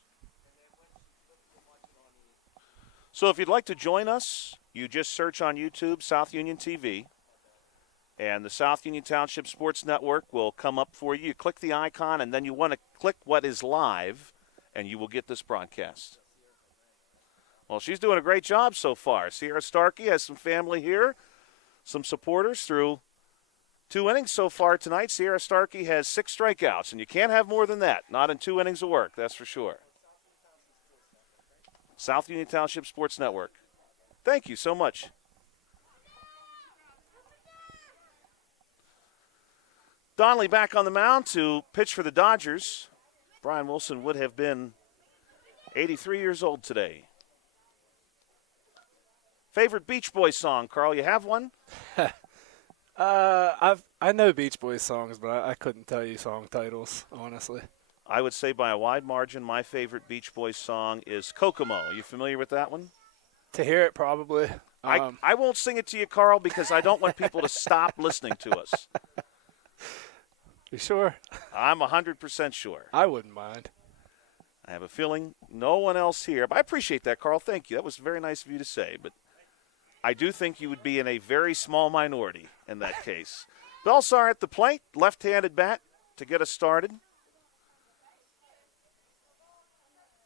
So if you'd like to join us, you just search on YouTube, South Union TV, and the South Union Township Sports Network will come up for you. You click the icon, and then you want to click what is live, and you will get this broadcast. Well, she's doing a great job so far. Sierra Starkey has some family here, some supporters through 2 innings so far tonight. Sierra Starkey has 6 strikeouts, and you can't have more than that. Not in 2 innings of work, that's for sure. South Union Township Sports Network. Thank you so much. Donnelly back on the mound to pitch for the Dodgers. Brian Wilson would have been 83 years old today. Favorite Beach Boys song, Carl? You have one? I know Beach Boys songs, but I couldn't tell you song titles, honestly. I would say by a wide margin, my favorite Beach Boys song is Kokomo. Are you familiar with that one? To hear it, probably. I won't sing it to you, Carl, because I don't want people to stop listening to us. You sure? I'm 100% sure. I wouldn't mind. I have a feeling no one else here. But I appreciate that, Carl. Thank you. That was very nice of you to say. But I do think you would be in a very small minority in that case. Belsar at the plate, left-handed bat to get us started.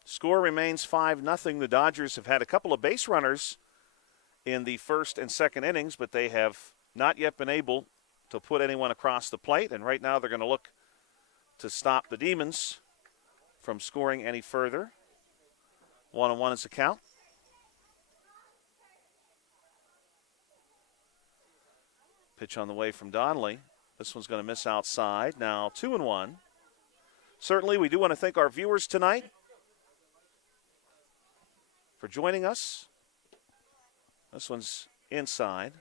Score remains 5-0. The Dodgers have had a couple of base runners in the first and second innings, but they have not yet been able to put anyone across the plate. And right now they're going to look to stop the Demons from scoring any further. 1-1 is the count. Pitch on the way from Donnelly. This one's going to miss outside. Now 2-1. Certainly we do want to thank our viewers tonight for joining us. This one's inside.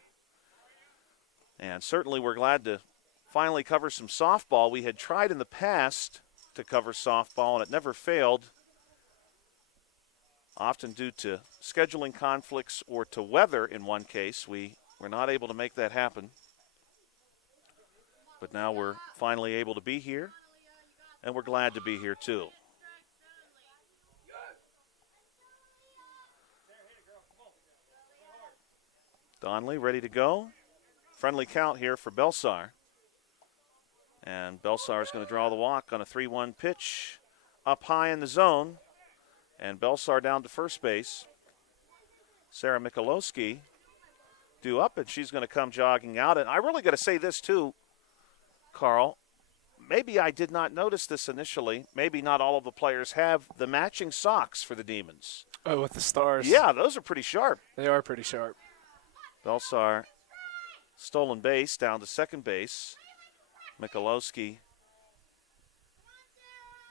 And certainly we're glad to finally cover some softball. We had tried in the past to cover softball, and it never failed, often due to scheduling conflicts or to weather in one case. We were not able to make that happen. But now we're finally able to be here, and we're glad to be here too. Donnelly ready to go. Friendly count here for Belsar. And Belsar is going to draw the walk on a 3-1 pitch up high in the zone. And Belsar down to first base. Sarah Michalowski due up, and she's going to come jogging out. And I really got to say this too, Carl. Maybe I did not notice this initially. Maybe not all of the players have the matching socks for the Demons. Oh, with the stars. Yeah, those are pretty sharp. They are pretty sharp. Belsar stolen base down to second base. Michalowski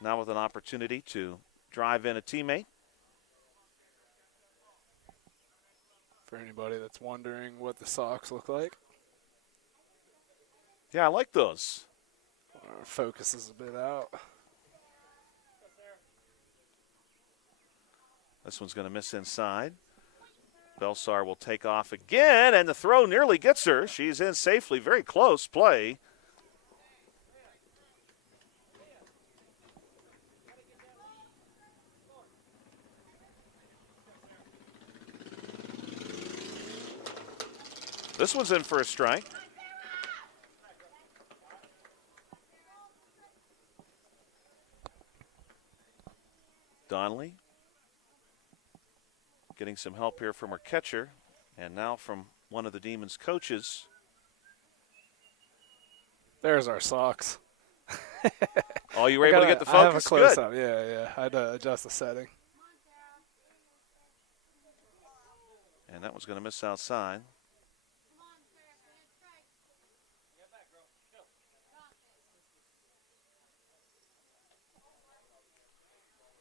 now with an opportunity to drive in a teammate. For anybody that's wondering what the socks look like, Yeah, I like those. our focus is a bit out. This one's going to miss inside. Belsar will take off again, and the throw nearly gets her. She's in safely. Very close play. This one's in for a strike. Donnelly getting some help here from her catcher, and now from one of the Demons' coaches. There's our socks. Oh, you were able to get the focus? I have a close Good. up. Yeah. I had to adjust the setting. And that was going to miss outside.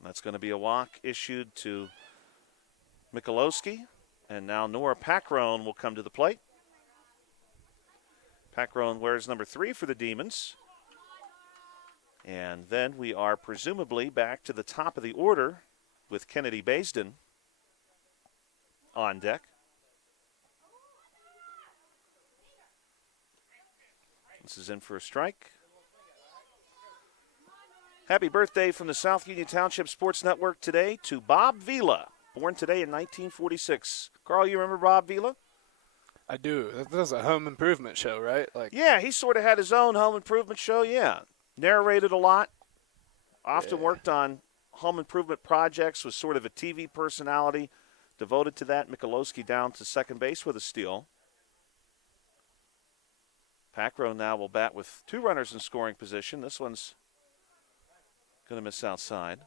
That's going to be a walk issued to Michalowski. And now Nora Packrone will come to the plate. Packrone wears number 3 for the Demons. And then we are presumably back to the top of the order with Kennedy Baisden on deck. This is in for a strike. Happy birthday from the South Union Township Sports Network today to Bob Vila, born today in 1946. Carl, you remember Bob Vila? I do. That was a home improvement show, right? Yeah, he sort of had his own home improvement show, yeah. Narrated a lot, often worked on home improvement projects, was sort of a TV personality, devoted to that. Michalowski down to second base with a steal. Packrone now will bat with 2 runners in scoring position. This one's going to miss outside.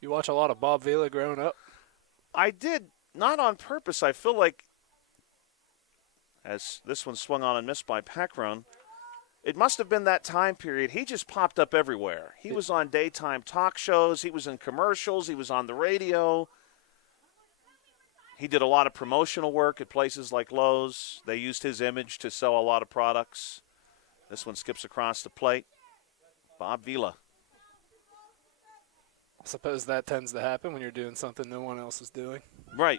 You watch a lot of Bob Vila growing up? I did, not on purpose. I feel like, as this one swung on and missed by Packrone, it must have been that time period. He just popped up everywhere. He was on daytime talk shows. He was in commercials. He was on the radio. He did a lot of promotional work at places like Lowe's. They used his image to sell a lot of products. This one skips across the plate. Bob Vila. I suppose that tends to happen when you're doing something no one else is doing. Right.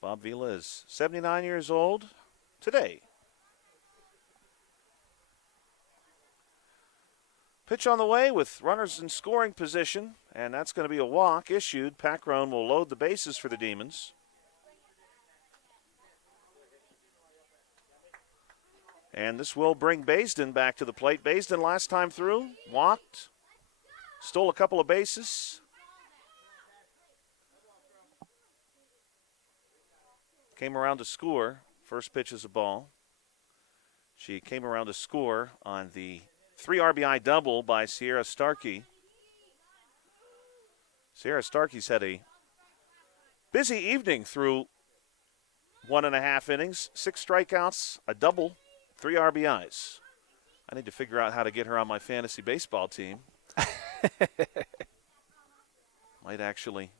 Bob Vila is 79 years old today. Pitch on the way with runners in scoring position, and that's going to be a walk issued. Packrone will load the bases for the Demons. And this will bring Baisden back to the plate. Baisden last time through, walked, stole a couple of bases. Came around to score. First pitch is a ball. She came around to score on the 3 RBI double by Sierra Starkey. Sierra Starkey's had a busy evening through 1.5 innings, 6 strikeouts, a double, 3 RBIs. I need to figure out how to get her on my fantasy baseball team. Might actually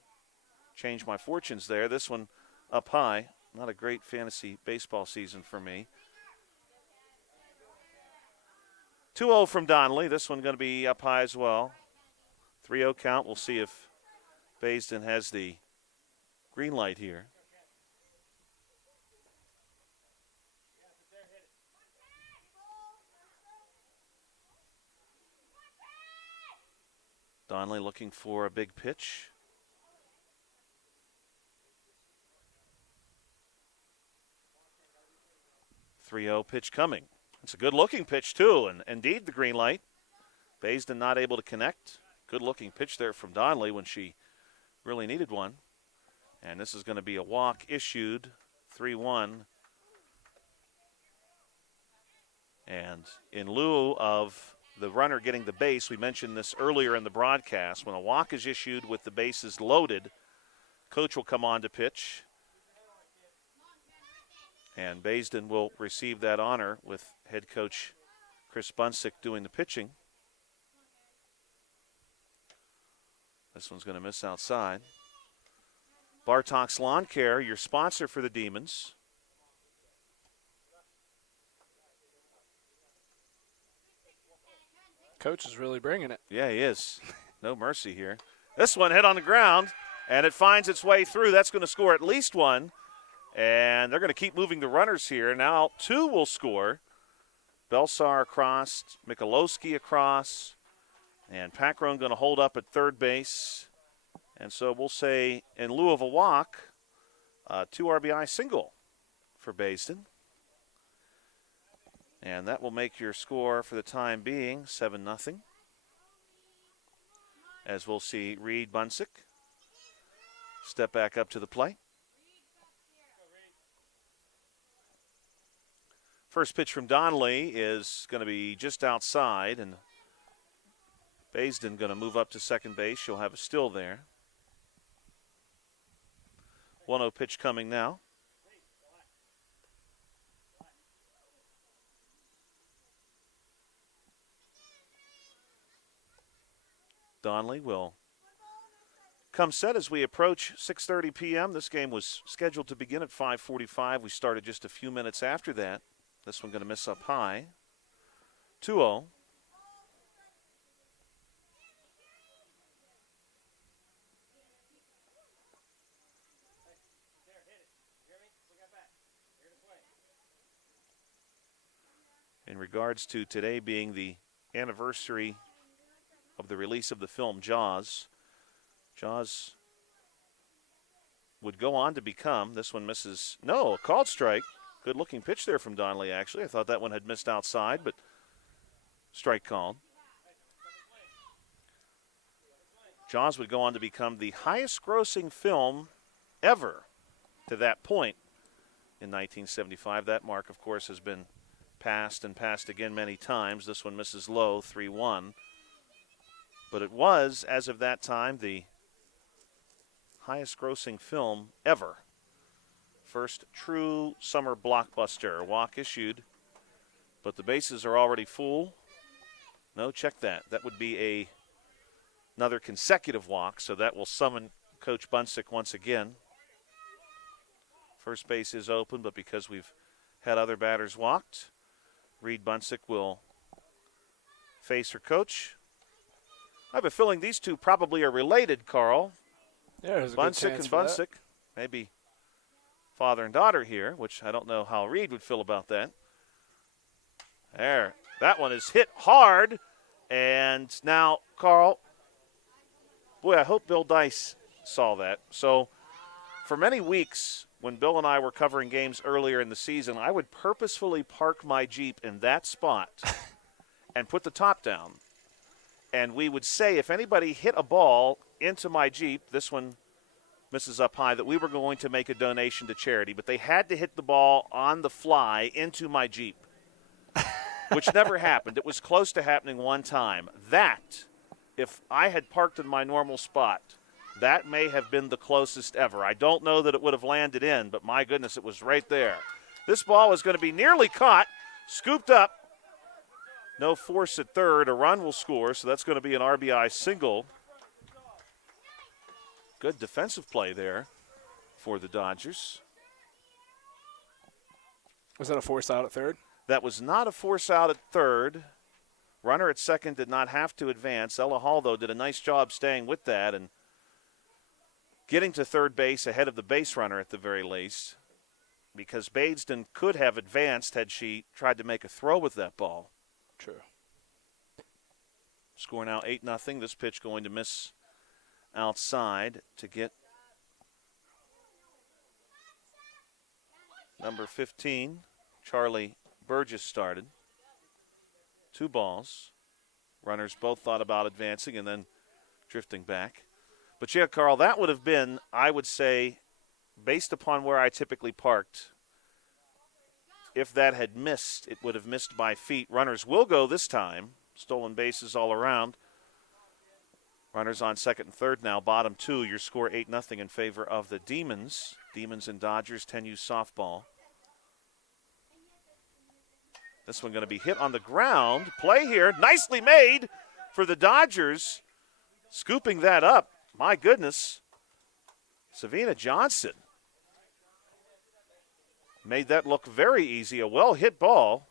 change my fortunes there. This one up high. Not a great fantasy baseball season for me. 2-0 from Donnelly. This one going to be up high as well. 3-0 count. We'll see if Baisden has the green light here. Donnelly looking for a big pitch. 3-0 pitch coming. It's a good-looking pitch, too, and indeed the green light. Baisden not able to connect. Good-looking pitch there from Donnelly when she really needed one. And this is going to be a walk issued, 3-1. And in lieu of the runner getting the base, we mentioned this earlier in the broadcast, when a walk is issued with the bases loaded, Coach will come on to pitch. And Baisden will receive that honor with head coach Chris Bunsick doing the pitching. This one's going to miss outside. Bartok's Lawn Care, your sponsor for the Demons. Coach is really bringing it. Yeah, he is. No mercy here. This one hit on the ground, and it finds its way through. That's going to score at least one. And they're going to keep moving the runners here. Now 2 will score. Belsar across, Michalowski across, and Packrone going to hold up at third base. And so we'll say, in lieu of a walk, 2 RBI single for Baisden. And that will make your score for the time being 7-0. As we'll see Reed Bunsick step back up to the plate. First pitch from Donnelly is going to be just outside, and Baisden going to move up to second base. She'll have a still there. 1-0 pitch coming now. Donnelly will come set as we approach 6:30 p.m. This game was scheduled to begin at 5:45. We started just a few minutes after that. This one going to miss up high. 2-0. In regards to today being the anniversary of the release of the film Jaws, Jaws would go on to become, this one misses, no, a called strike. Good looking pitch there from Donnelly, actually. I thought that one had missed outside, but strike called. Jaws would go on to become the highest grossing film ever to that point in 1975. That mark, of course, has been passed and passed again many times. This one misses low, 3-1. But it was, as of that time, the highest grossing film ever. First true summer blockbuster. Walk issued, but the bases are already full. No, check that. That would be another consecutive walk, so that will summon Coach Bunsick once again. First base is open, but because we've had other batters walked, Reed Bunsick will face her coach. I have a feeling these two probably are related, Carl. Yeah, there's a Bunsick good chance and for Bunsick. that. Maybe father and daughter here, which I don't know how Reed would feel about that. There. That one is hit hard. And now, Carl, boy, I hope Bill Dice saw that. So for many weeks, when Bill and I were covering games earlier in the season, I would purposefully park my Jeep in that spot and put the top down. And we would say if anybody hit a ball into my Jeep, this one misses up high, that we were going to make a donation to charity. But they had to hit the ball on the fly into my Jeep, which never happened. It was close to happening one time. That, if I had parked in my normal spot, that may have been the closest ever. I don't know that it would have landed in, but my goodness, it was right there. This ball is going to be nearly caught, scooped up. No force at third. A run will score, so that's going to be an RBI single. Good defensive play there for the Dodgers. Was that a force out at third? That was not a force out at third. Runner at second did not have to advance. Ella Hall, though, did a nice job staying with that and getting to third base ahead of the base runner at the very least, because Baisden could have advanced had she tried to make a throw with that ball. True. Score now 8-0. This pitch going to miss outside to get number 15, Charlie Burgess, started. 2 balls. Runners both thought about advancing and then drifting back. But yeah, Carl, that would have been, I would say, based upon where I typically parked, if that had missed, it would have missed by feet. Runners will go this time. Stolen bases all around. Runners on second and third now, bottom two. Your score 8-0 in favor of the Demons. Demons and Dodgers, 10U softball. This one going to be hit on the ground. Play here, nicely made for the Dodgers. Scooping that up, my goodness. Savina Johnson made that look very easy. A well-hit ball.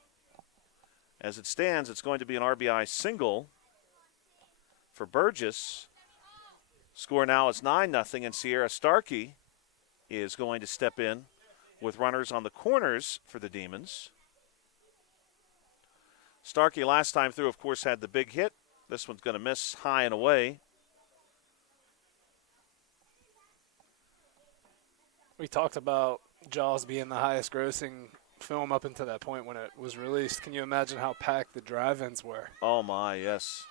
As it stands, it's going to be an RBI single for Burgess. Score now is 9-0, and Sierra Starkey is going to step in with runners on the corners for the Demons. Starkey last time through, of course, had the big hit. This one's going to miss high and away. We talked about Jaws being the highest grossing film up until that point when it was released. Can you imagine how packed the drive-ins were? Oh, my, yes.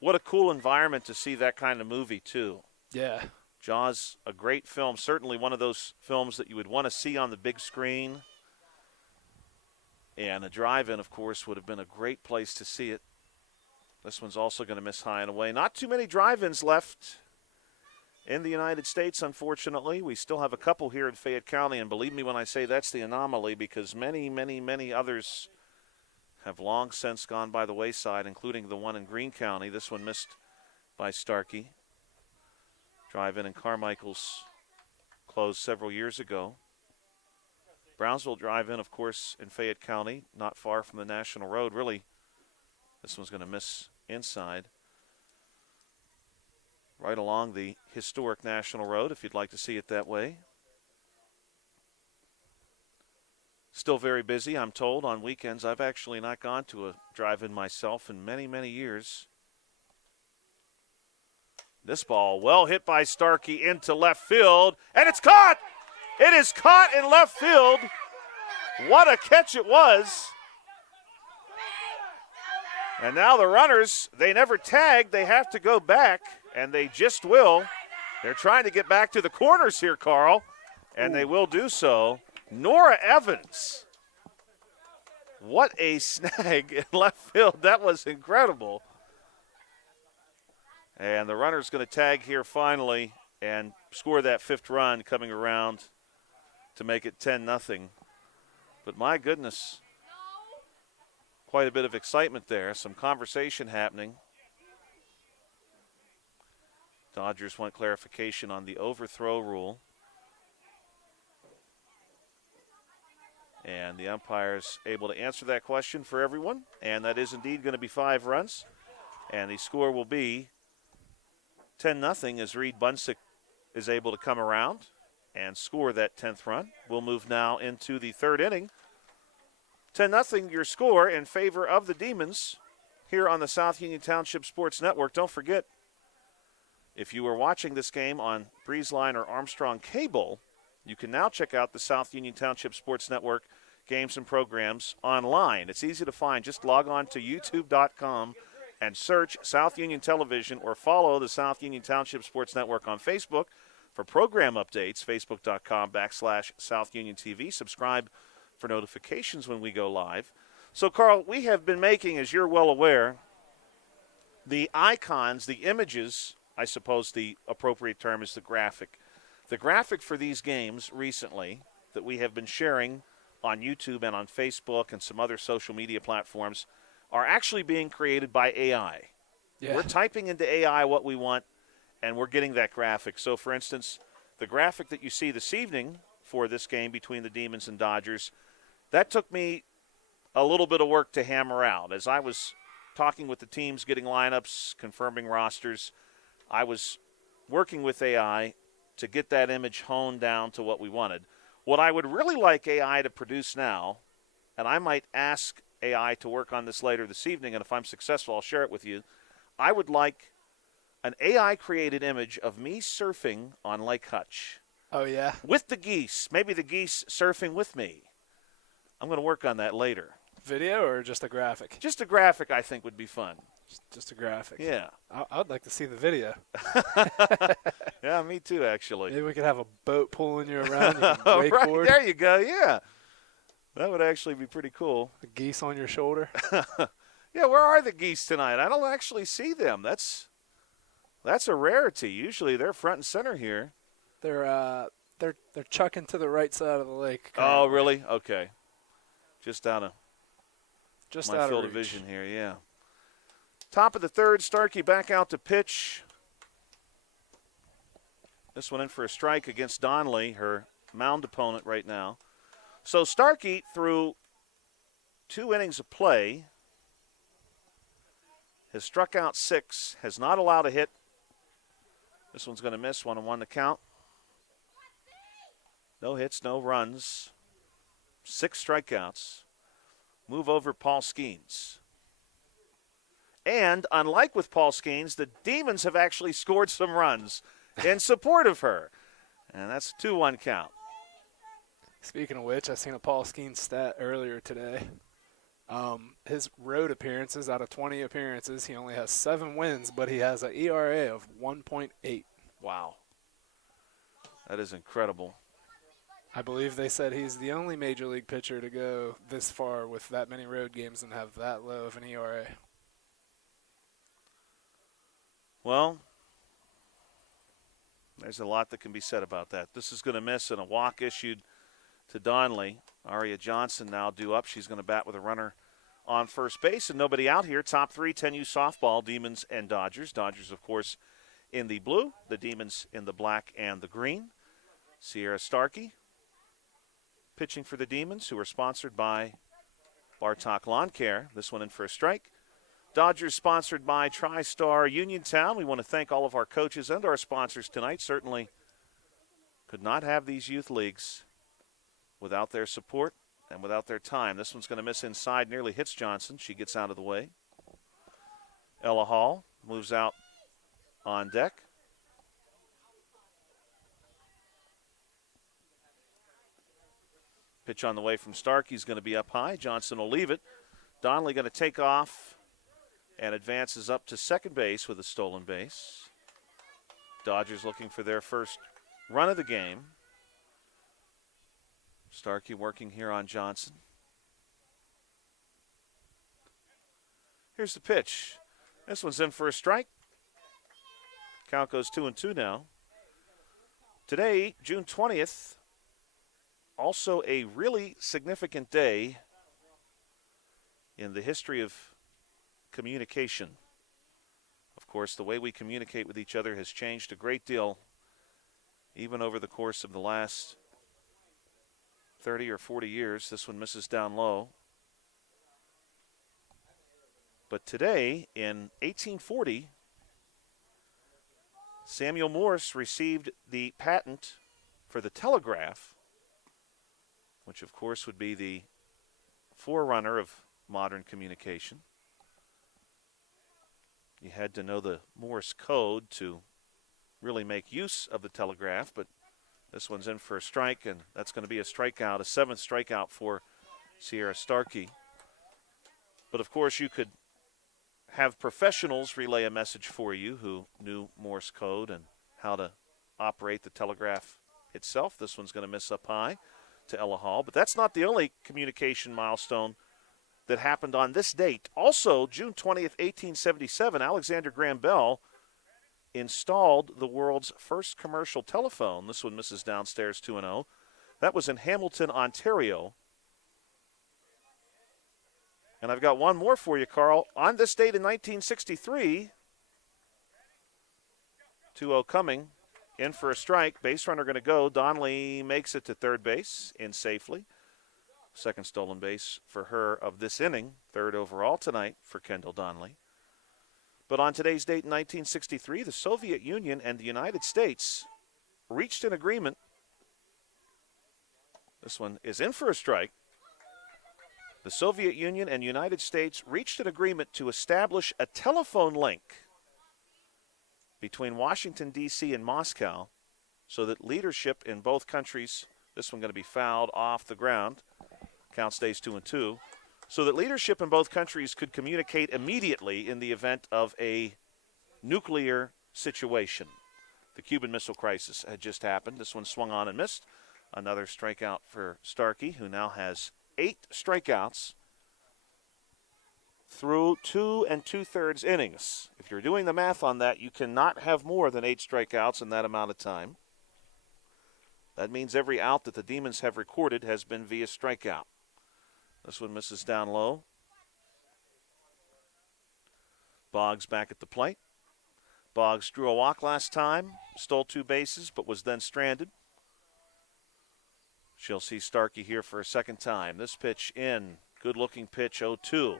What a cool environment to see that kind of movie, too. Yeah. Jaws, a great film. Certainly one of those films that you would want to see on the big screen. And a drive-in, of course, would have been a great place to see it. This one's also going to miss high and away. Not too many drive-ins left in the United States, unfortunately. We still have a couple here in Fayette County, and believe me when I say that's the anomaly, because many, many, many others have long since gone by the wayside, including the one in Greene County. This one missed by Starkey. Drive-in in Carmichael's closed several years ago. Brownsville Drive-in, of course, in Fayette County, not far from the National Road. Really, this one's going to miss inside. Right along the historic National Road, if you'd like to see it that way. Still very busy, I'm told, on weekends. I've actually not gone to a drive-in myself in many, many years. This ball well hit by Starkey into left field, and it's caught! It is caught in left field. What a catch it was. And now the runners, they never tagged. They have to go back, and they just will. They're trying to get back to the corners here, Carl, and they will do so. Nora Evans. What a snag in left field. That was incredible. And the runner's going to tag here finally and score that fifth run coming around to make it 10-0. But my goodness, quite a bit of excitement there. Some conversation happening. Dodgers want clarification on the overthrow rule. And the umpire's able to answer that question for everyone. And that is indeed going to be 5 runs. And the score will be 10-0 as Reed Bunsick is able to come around and score that 10th run. We'll move now into the third inning. 10-0 your score in favor of the Demons here on the South Union Township Sports Network. Don't forget, if you were watching this game on BreezeLine or Armstrong Cable, you can now check out the South Union Township Sports Network games and programs online. It's easy to find. Just log on to youtube.com and search South Union Television or follow the South Union Township Sports Network on Facebook for program updates, facebook.com/South Union TV. Subscribe for notifications when we go live. So, Carl, we have been making, as you're well aware, the icons, the images, I suppose the appropriate term is the graphic. The graphic for these games recently that we have been sharing on YouTube and on Facebook and some other social media platforms are actually being created by AI. Yeah. We're typing into AI what we want, and we're getting that graphic. So, for instance, the graphic that you see this evening for this game between the Demons and Dodgers, that took me a little bit of work to hammer out. As I was talking with the teams, getting lineups, confirming rosters, I was working with AI to get that image honed down to what we wanted. What I would really like AI to produce now, and I might ask AI to work on this later this evening, and if I'm successful, I'll share it with you. I would like an AI-created image of me surfing on Lake Hutch. Oh, yeah? With the geese. Maybe the geese surfing with me. I'm going to work on that later. Video or just a graphic? Just a graphic, I think, would be fun. Just a graphic. Yeah. I'd like to see the video. Yeah, me too, actually. Maybe we could have a boat pulling you around. You can wakeboard. Right, there you go, yeah. That would actually be pretty cool. The geese on your shoulder. Yeah, where are the geese tonight? I don't actually see them. That's That's a rarity. Usually they're front and center here. They're chucking to the right side of the lake. Oh, currently. really? Okay. Just out of Just my out field of of reach. vision here, yeah. Top of the third, Starkey back out to pitch. This one in for a strike against Donnelly, her mound opponent right now. So Starkey, through 2 innings of play, has struck out 6, has not allowed a hit. This one's going to miss, 1-1 to count. No hits, no runs. 6 strikeouts. Move over Paul Skeens. And unlike with Paul Skeens, the Demons have actually scored some runs in support of her. And that's a 2-1 count. Speaking of which, I seen a Paul Skeens stat earlier today. His road appearances, out of 20 appearances, he only has 7 wins, but he has an ERA of 1.8. Wow. That is incredible. I believe they said he's the only major league pitcher to go this far with that many road games and have that low of an ERA. Well, there's a lot that can be said about that. This is going to miss, and a walk issued to Donnelly. Aria Johnson now due up. She's going to bat with a runner on first base and nobody out here. Top 3, 10U softball, Demons and Dodgers. Dodgers, of course, in the blue. The Demons in the black and the green. Sierra Starkey pitching for the Demons, who are sponsored by Bartok Lawn Care. This one in for a strike. Dodgers sponsored by TriStar Uniontown. We want to thank all of our coaches and our sponsors tonight. Certainly could not have these youth leagues without their support and without their time. This one's going to miss inside, nearly hits Johnson. She gets out of the way. Ella Hall moves out on deck. Pitch on the way from Starkey's going to be up high. Johnson will leave it. Donnelly going to take off and advances up to second base with a stolen base. Dodgers looking for their first run of the game. Starkey working here on Johnson. Here's the pitch. This one's in for a strike. Count goes 2-2 now. Today, June 20th, also a really significant day in the history of communication. Of course, the way we communicate with each other has changed a great deal, even over the course of the last 30 or 40 years. This one misses down low. But today, in 1840, Samuel Morse received the patent for the telegraph, which of course would be the forerunner of modern communication. You had to know the Morse code to really make use of the telegraph, but this one's in for a strike, and that's going to be a strikeout, a 7th strikeout for Sierra Starkey. But of course, you could have professionals relay a message for you who knew Morse code and how to operate the telegraph itself. This one's going to miss up high to Ella Hall. But that's not the only communication milestone that happened on this date. Also, June 20th, 1877, Alexander Graham Bell installed the world's first commercial telephone. This one misses downstairs 2-0. That was in Hamilton, Ontario. And I've got one more for you, Carl. On this date in 1963, 2-0 coming, in for a strike. Base runner going to go. Donnelly makes it to third base in safely. Second stolen base for her of this inning. Third overall tonight for Kendall Donnelly. But on today's date in 1963, the Soviet Union and the United States reached an agreement. This one is in for a strike. The Soviet Union and United States reached an agreement to establish a telephone link between Washington, D.C. and Moscow so that leadership in both countries, this one going to be fouled off the ground, count stays 2-2, so that leadership in both countries could communicate immediately in the event of a nuclear situation. The Cuban Missile Crisis had just happened. This one swung on and missed. Another strikeout for Starkey, who now has 8 strikeouts, through 2 2/3 innings. If you're doing the math on that, you cannot have more than 8 strikeouts in that amount of time. That means every out that the Demons have recorded has been via strikeout. This one misses down low. Boggs back at the plate. Boggs drew a walk last time, stole 2 bases, but was then stranded. She'll see Starkey here for a second time. This pitch in. Good-looking pitch, 0-2.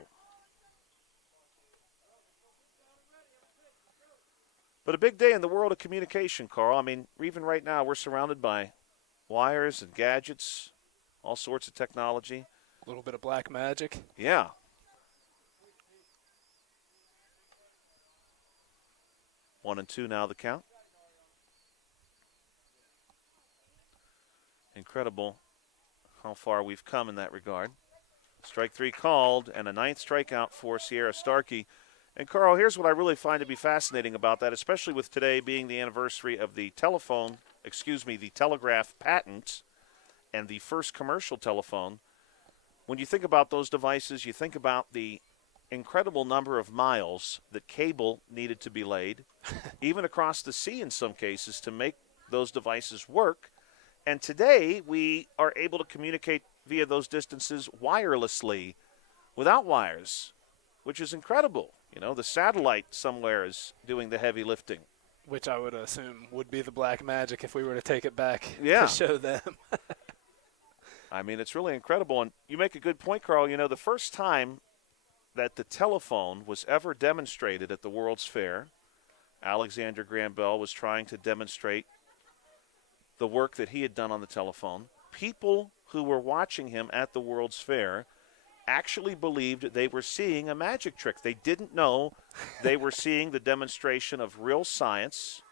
But a big day in the world of communication, Carl. I mean, even right now, we're surrounded by wires and gadgets, all sorts of technology. A little bit of black magic. Yeah. One and two now the count. Incredible how far we've come in that regard. Strike 3 called, and a 9th strikeout for Sierra Starkey. And, Carl, here's what I really find to be fascinating about that, especially with today being the anniversary of the telegraph patent and the first commercial telephone. When you think about those devices, you think about the incredible number of miles that cable needed to be laid, even across the sea in some cases, to make those devices work. And today we are able to communicate via those distances wirelessly without wires, which is incredible. You know, the satellite somewhere is doing the heavy lifting. Which I would assume would be the black magic if we were to take it back to show them. I mean, it's really incredible. And you make a good point, Carl. You know, the first time that the telephone was ever demonstrated at the World's Fair, Alexander Graham Bell was trying to demonstrate the work that he had done on the telephone. People who were watching him at the World's Fair actually believed they were seeing a magic trick. They didn't know they were seeing the demonstration of real science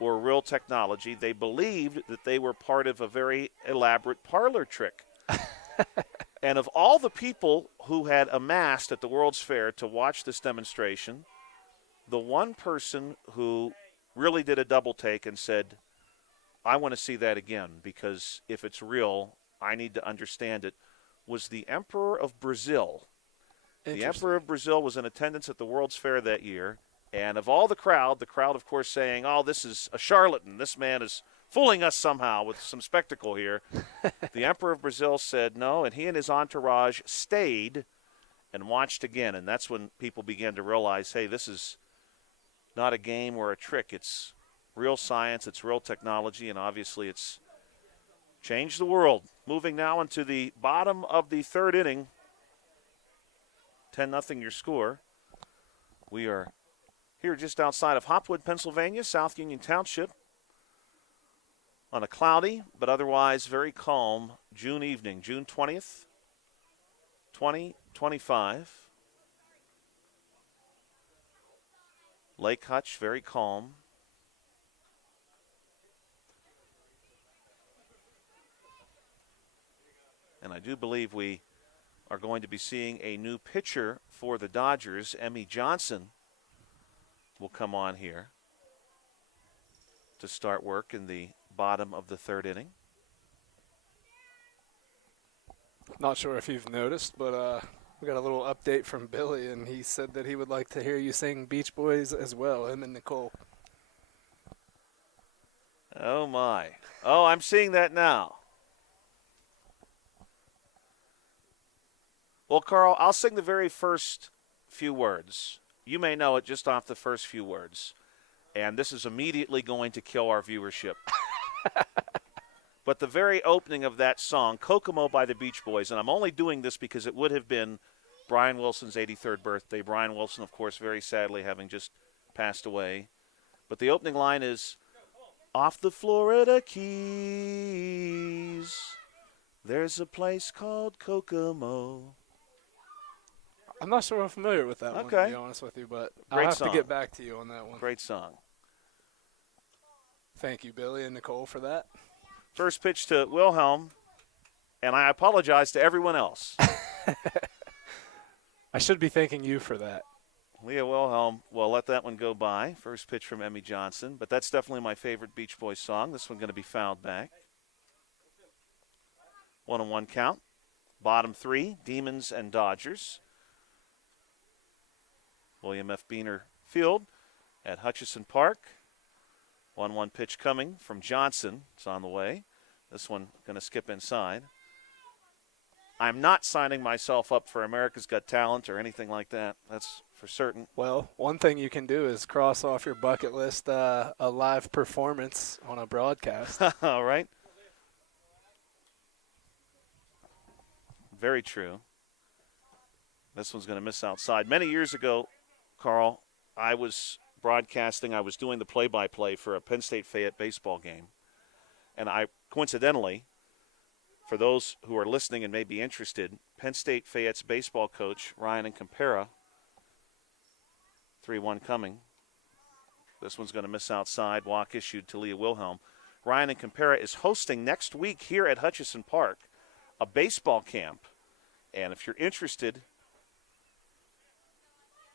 or real technology. They believed that they were part of a very elaborate parlor trick. And of all the people who had amassed at the World's Fair to watch this demonstration, the one person who really did a double take and said, I want to see that again, because if it's real, I need to understand it, was the Emperor of Brazil. The Emperor of Brazil was in attendance at the World's Fair that year, and of all the crowd, of course, saying, oh, this is a charlatan. This man is fooling us somehow with some spectacle here. The Emperor of Brazil said no, and he and his entourage stayed and watched again, and that's when people began to realize, hey, this is not a game or a trick. It's real science, it's real technology, and obviously it's changed the world. Moving now into the bottom of the 3rd inning. 10-0 your score. We are here just outside of Hopwood, Pennsylvania, South Union Township, on a cloudy but otherwise very calm June evening, June 20th, 2025. Lake Hutch, very calm. And I do believe we are going to be seeing a new pitcher for the Dodgers. Emmy Johnson will come on here to start work in the bottom of the 3rd inning. Not sure if you've noticed, but we got a little update from Billy, and he said that he would like to hear you sing Beach Boys as well, him and Nicole. Oh, my. Oh, I'm seeing that now. Well, Carl, I'll sing the very first few words. You may know it just off the first few words. And this is immediately going to kill our viewership. But the very opening of that song, Kokomo by the Beach Boys, and I'm only doing this because it would have been Brian Wilson's 83rd birthday. Brian Wilson, of course, very sadly having just passed away. But the opening line is, off the Florida Keys, there's a place called Kokomo. I'm not sure I'm familiar with that one, to be honest with you, but I'll have to get back to you on that one. Great song. Thank you, Billy and Nicole, for that. First pitch to Wilhelm, and I apologize to everyone else. I should be thanking you for that. Leah Wilhelm will let that one go by. First pitch from Emmy Johnson, but that's definitely my favorite Beach Boys song. This one going to be fouled back. 1-1 count. Bottom 3, Demons and Dodgers. William F. Beaner Field at Hutchison Park. 1-1 pitch coming from Johnson. It's on the way. This one going to skip inside. I'm not signing myself up for America's Got Talent or anything like that. That's for certain. Well, one thing you can do is cross off your bucket list a live performance on a broadcast. All right. Very true. This one's going to miss outside. Many years ago, Carl, I was broadcasting. I was doing the play-by-play for a Penn State Fayette baseball game. And I, coincidentally, for those who are listening and may be interested, Penn State Fayette's baseball coach, Ryan Incampera, 3-1 coming. This one's going to miss outside. Walk issued to Leah Wilhelm. Ryan Incampera is hosting next week here at Hutchison Park a baseball camp. And if you're interested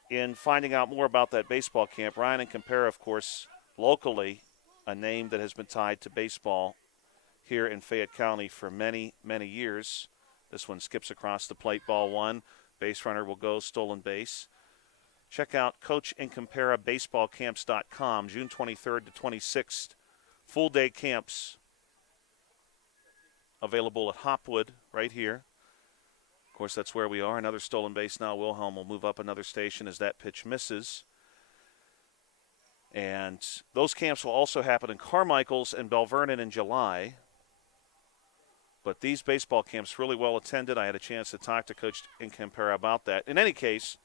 in finding out more about that baseball camp, Ryan Incampera, of course, locally, a name that has been tied to baseball here in Fayette County for many, many years. This one skips across the plate, ball one. Base runner will go, stolen base. Check out CoachIncamperaBaseballCamps.com, June 23rd to 26th. Full-day camps available at Hopwood right here. Of course, that's where we are. Another stolen base now. Wilhelm will move up another station as that pitch misses. And those camps will also happen in Carmichael's and Bell Vernon in July. But these baseball camps really well attended. I had a chance to talk to Coach Incampera about that. In any case,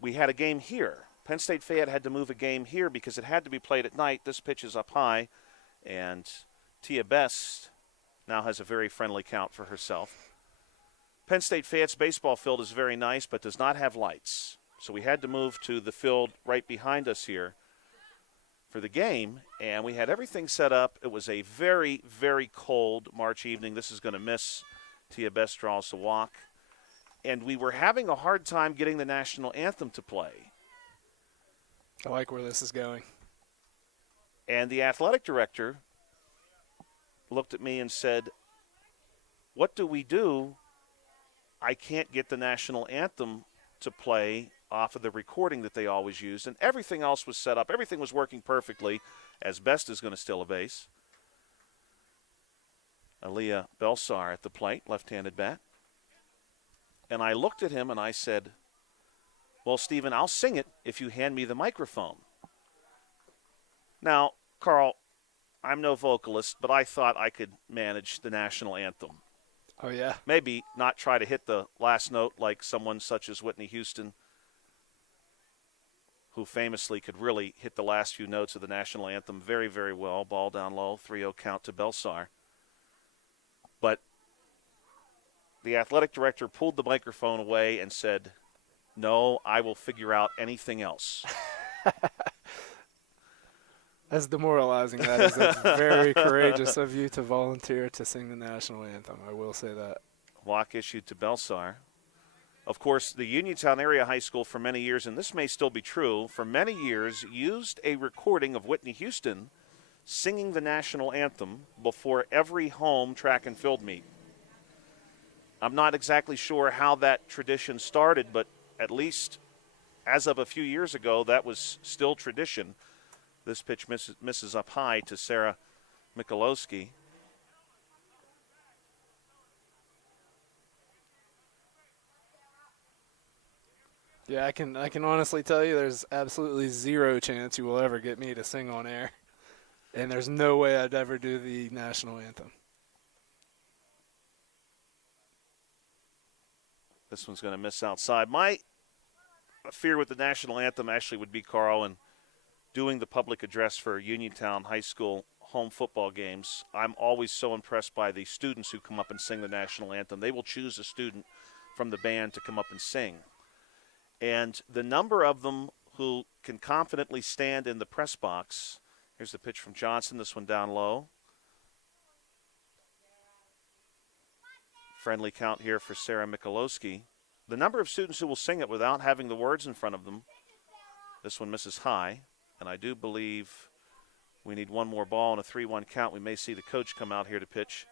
we had a game here. Penn State Fayette had to move a game here because it had to be played at night. This pitch is up high, and Tia Best now has a very friendly count for herself. Penn State Fayette's baseball field is very nice but does not have lights. So we had to move to the field right behind us here for the game, and we had everything set up. It was a very, very cold March evening. This is going to miss. Tia Best draws the walk. And we were having a hard time getting the national anthem to play. I like where this is going. And the athletic director looked at me and said, "What do we do? I can't get the national anthem to play off of the recording that they always use." And everything else was set up. Everything was working perfectly, as Best is going to steal a base. Aaliyah Belsar at the plate, left-handed bat. And I looked at him and I said, "Well, Stephen, I'll sing it if you hand me the microphone." Now, Carl, I'm no vocalist, but I thought I could manage the national anthem. Oh, yeah? Maybe not try to hit the last note like someone such as Whitney Houston, who famously could really hit the last few notes of the national anthem very, very well. Ball down low, 3-0 count to Belsar. But the athletic director pulled the microphone away and said, "No, I will figure out anything else." As demoralizing that is, it's very courageous of you to volunteer to sing the national anthem. I will say that. Walk issued to Belsar. Of course, the Uniontown Area High School for many years, and this may still be true, for many years used a recording of Whitney Houston singing the national anthem before every home track and field meet. I'm not exactly sure how that tradition started, but at least as of a few years ago, that was still tradition. This pitch misses up high to Sarah Michalowski. Yeah, I can honestly tell you there's absolutely zero chance you will ever get me to sing on air. And there's no way I'd ever do the national anthem. This one's going to miss outside. My fear with the national anthem actually would be, Carl, and doing the public address for Uniontown High School home football games. I'm always so impressed by the students who come up and sing the national anthem. They will choose a student from the band to come up and sing. And the number of them who can confidently stand in the press box. Here's the pitch from Johnson, this one down low. Friendly count here for Sarah Michalowski. The number of students who will sing it without having the words in front of them. This one misses high. And I do believe we need one more ball and a 3-1 count. We may see the coach come out here to pitch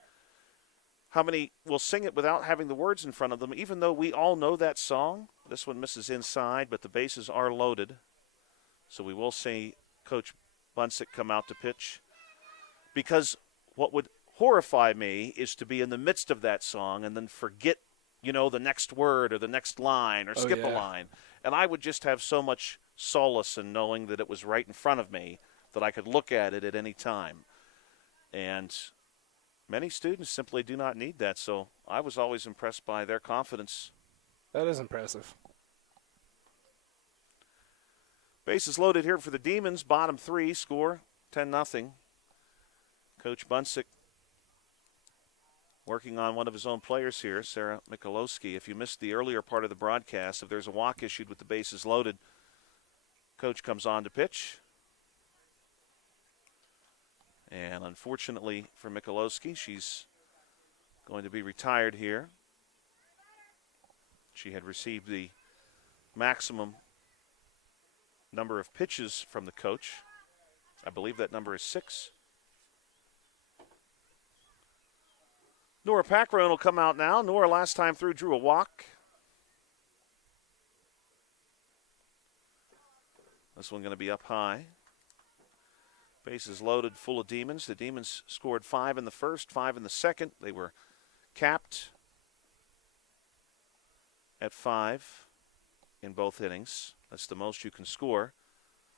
how many will sing it without having the words in front of them, even though we all know that song. This one misses inside, but the bases are loaded. So we will see Coach Bunsick come out to pitch. Because what would horrify me is to be in the midst of that song and then forget, the next word or the next line or skip a line. And I would just have so much solace in knowing that it was right in front of me, that I could look at it at any time. And many students simply do not need that, so I was always impressed by their confidence. That is impressive. Bases loaded here for the Demons. Bottom 3, score 10-0. Coach Bunsick working on one of his own players here, Sarah Michalowski. If you missed the earlier part of the broadcast, if there's a walk issued with the bases loaded, Coach comes on to pitch. And unfortunately for Michalowski, she's going to be retired here. She had received the maximum number of pitches from the coach. I believe that number is 6. Nora Packrone will come out now. Nora last time through drew a walk. This one going to be up high. Bases loaded, full of Demons. The Demons scored 5 in the first, 5 in the second. They were capped at 5 in both innings. That's the most you can score,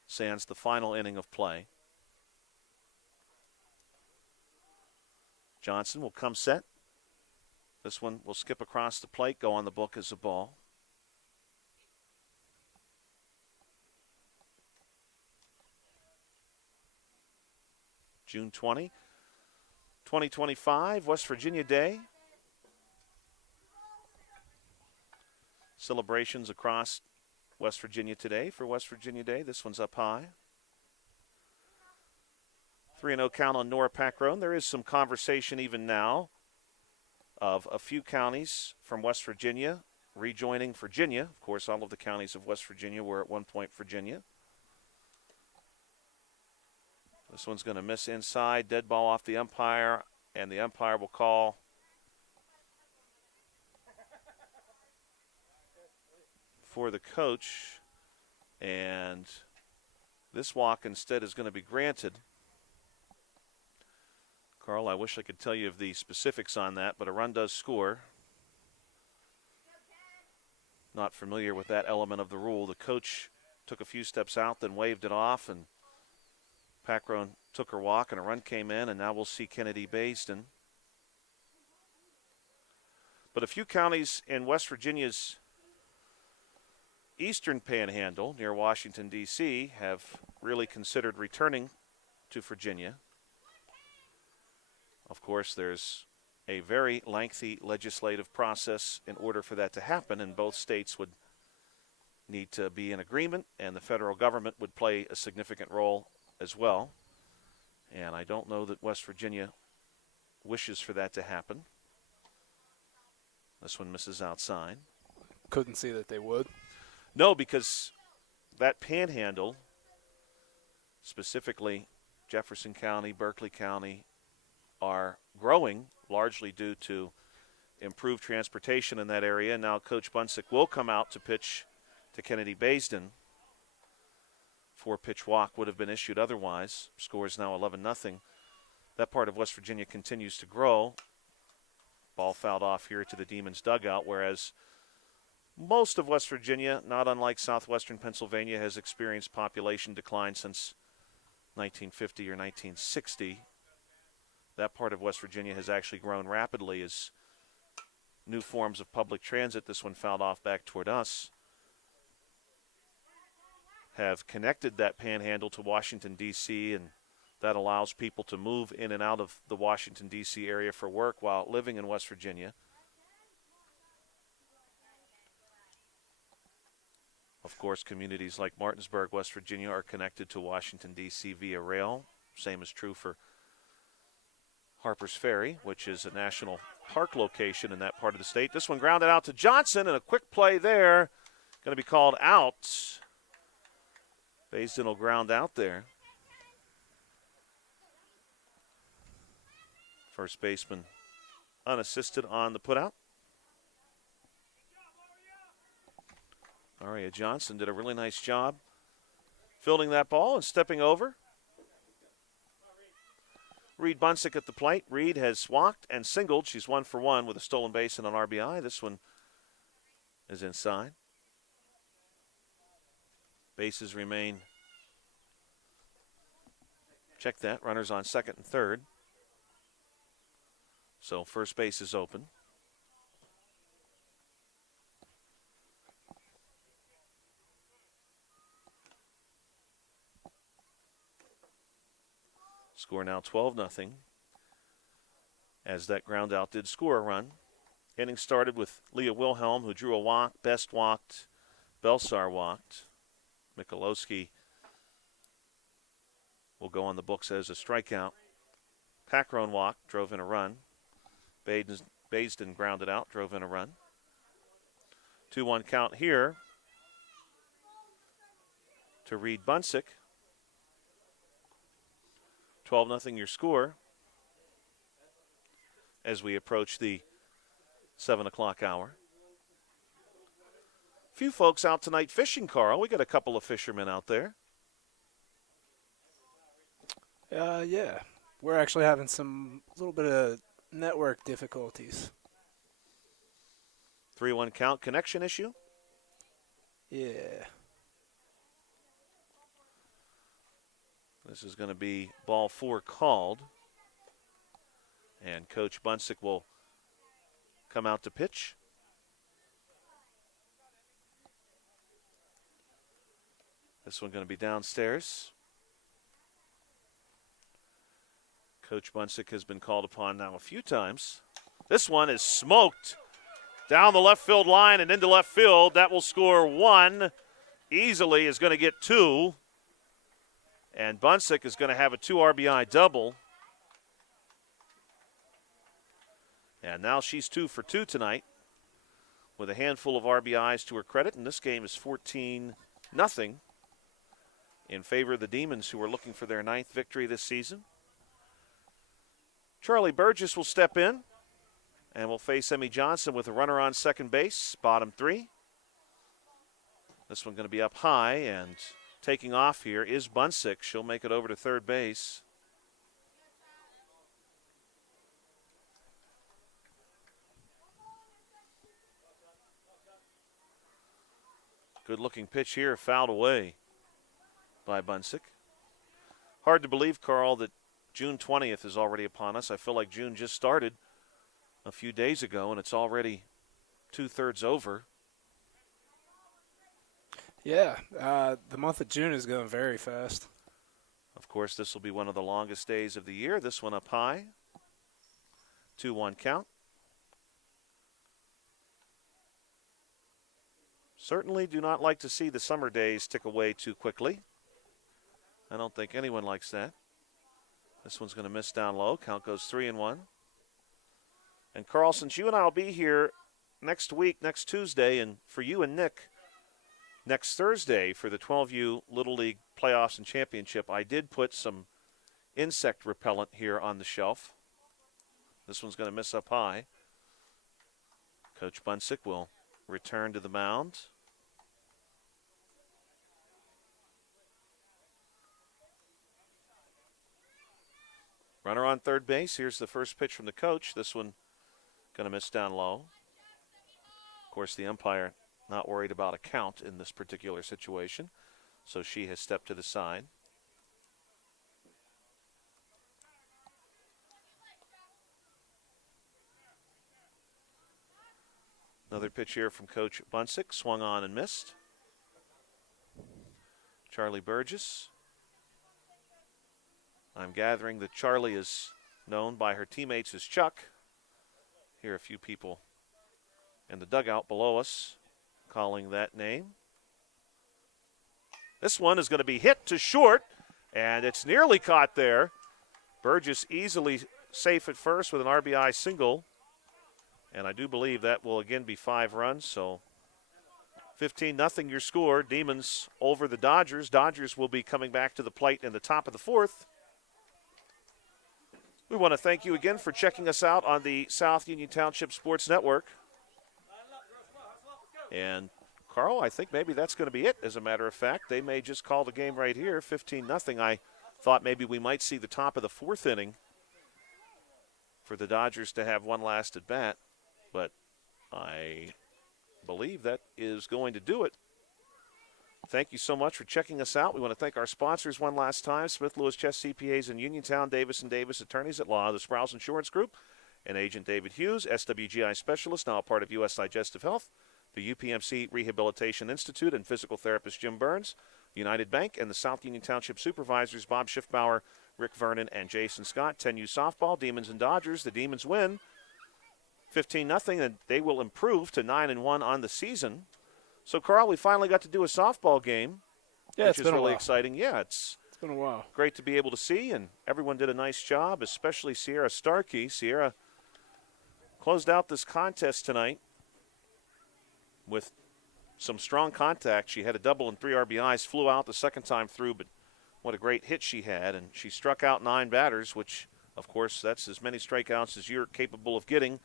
sans the final inning of play. Johnson will come set. This one will skip across the plate, go on the book as a ball. June 20, 2025, West Virginia Day. Celebrations across West Virginia today for West Virginia Day. This one's up high. 3-0 count on Nora Packrone. There is some conversation even now of a few counties from West Virginia rejoining Virginia. Of course, all of the counties of West Virginia were at one point Virginia. This one's going to miss inside. Dead ball off the umpire, and the umpire will call for the coach. And this walk instead is going to be granted. Carl, I wish I could tell you of the specifics on that, but a run does score. Not familiar with that element of the rule. The coach took a few steps out, then waved it off, and Packrone took her walk, and a run came in, and now we'll see Kennedy Baisden. But a few counties in West Virginia's eastern panhandle near Washington, D.C., have really considered returning to Virginia. Of course, there's a very lengthy legislative process in order for that to happen, and both states would need to be in agreement, and the federal government would play a significant role as well. And I don't know that West Virginia wishes for that to happen. This one misses outside. Couldn't see that they would. No, because that panhandle, specifically Jefferson County, Berkeley County, are growing largely due to improved transportation in that area. And now Coach Bunsick will come out to pitch to Kennedy Baisden. 4-pitch walk would have been issued otherwise. Score is now 11-0. That part of West Virginia continues to grow. Ball fouled off here to the Demons dugout, whereas most of West Virginia, not unlike southwestern Pennsylvania, has experienced population decline since 1950 or 1960. That part of West Virginia has actually grown rapidly as new forms of public transit, this one fouled off back toward us, have connected that panhandle to Washington, D.C., and that allows people to move in and out of the Washington, D.C. area for work while living in West Virginia. Of course, communities like Martinsburg, West Virginia, are connected to Washington, D.C. via rail. Same is true for Harper's Ferry, which is a national park location in that part of the state. This one grounded out to Johnson, and a quick play there. Going to be called out. Baisden will ground out there. First baseman unassisted on the putout. Aria Johnson did a really nice job fielding that ball and stepping over. Reed Bunsick at the plate. Reed has walked and singled. She's 1 for 1 with a stolen base and an RBI. This one is inside. Bases remain. Check that. Runners on second and third. So first base is open. Score now 12-0. As that ground out did score a run. Inning started with Leah Wilhelm, who drew a walk. Best walked. Belsar walked. Michalowski will go on the books as a strikeout. Packrone walked, drove in a run. Baisden grounded out, drove in a run. 2-1 count here to Reed Bunsick. 12-0 your score as we approach the 7 o'clock hour. Few folks out tonight fishing, Carl. We got a couple of fishermen out there. Yeah. We're actually having a little bit of network difficulties. 3-1 count, connection issue? Yeah. This is going to be ball 4 called. And Coach Bunsick will come out to pitch. This one going to be downstairs. Coach Bunsick has been called upon now a few times. This one is smoked down the left field line and into left field. That will score 1. Easily is going to get 2. And Bunsick is going to have a 2 RBI double. And now she's 2 for 2 tonight with a handful of RBIs to her credit. And this game is 14-0 in favor of the Demons, who are looking for their 9th victory this season. Charlie Burgess will step in and will face Emmy Johnson with a runner on second base, bottom 3. This one going to be up high, and taking off here is Bunsick. She'll make it over to third base. Good-looking pitch here, fouled away by Bunsick. Hard to believe, Carl, that June 20th is already upon us. I feel like June just started a few days ago, and it's already 2/3 over. Yeah, the month of June is going very fast. Of course, this will be one of the longest days of the year. This one up high. 2-1 count. Certainly do not like to see the summer days tick away too quickly. I don't think anyone likes that. This one's going to miss down low. Count goes 3-1. And Carl, since you and I will be here next week, next Tuesday, and for you and Nick, next Thursday for the 12U Little League Playoffs and Championship, I did put some insect repellent here on the shelf. This one's going to miss up high. Coach Bunsick will return to the mound. Runner on third base. Here's the first pitch from the coach. This one going to miss down low. Of course, the umpire not worried about a count in this particular situation, so she has stepped to the side. Another pitch here from Coach Bunsick. Swung on and missed. Charlie Burgess. I'm gathering that Charlie is known by her teammates as Chuck. Hear a few people in the dugout below us calling that name. This one is going to be hit to short, and it's nearly caught there. Burgess easily safe at first with an RBI single. And I do believe that will again be 5 runs, so 15-0 your score. Demons over the Dodgers. Dodgers will be coming back to the plate in the top of the 4th. We want to thank you again for checking us out on the South Union Township Sports Network. And, Carl, I think maybe that's going to be it, as a matter of fact. They may just call the game right here, 15-0. I thought maybe we might see the top of the fourth inning for the Dodgers to have one last at bat, but I believe that is going to do it. Thank you so much for checking us out. We want to thank our sponsors one last time, Smith Lewis Chess CPAs in Uniontown, Davis & Davis Attorneys at Law, the Sprouse Insurance Group, and Agent David Hughes, SWGI Specialist, now a part of U.S. Digestive Health, the UPMC Rehabilitation Institute, and physical therapist Jim Burns, United Bank, and the South Union Township Supervisors Bob Schiffbauer, Rick Vernon, and Jason Scott. 10U softball, Demons and Dodgers. The Demons win 15-0, and they will improve to 9-1 on the season. So, Carl, we finally got to do a softball game, which is really exciting. Yeah, it's been a while. Great to be able to see, and everyone did a nice job, especially Sierra Starkey. Sierra closed out this contest tonight with some strong contact. She had a double and 3 RBIs, flew out the second time through, but what a great hit she had. And she struck out 9 batters, which, of course, that's as many strikeouts as you're capable of getting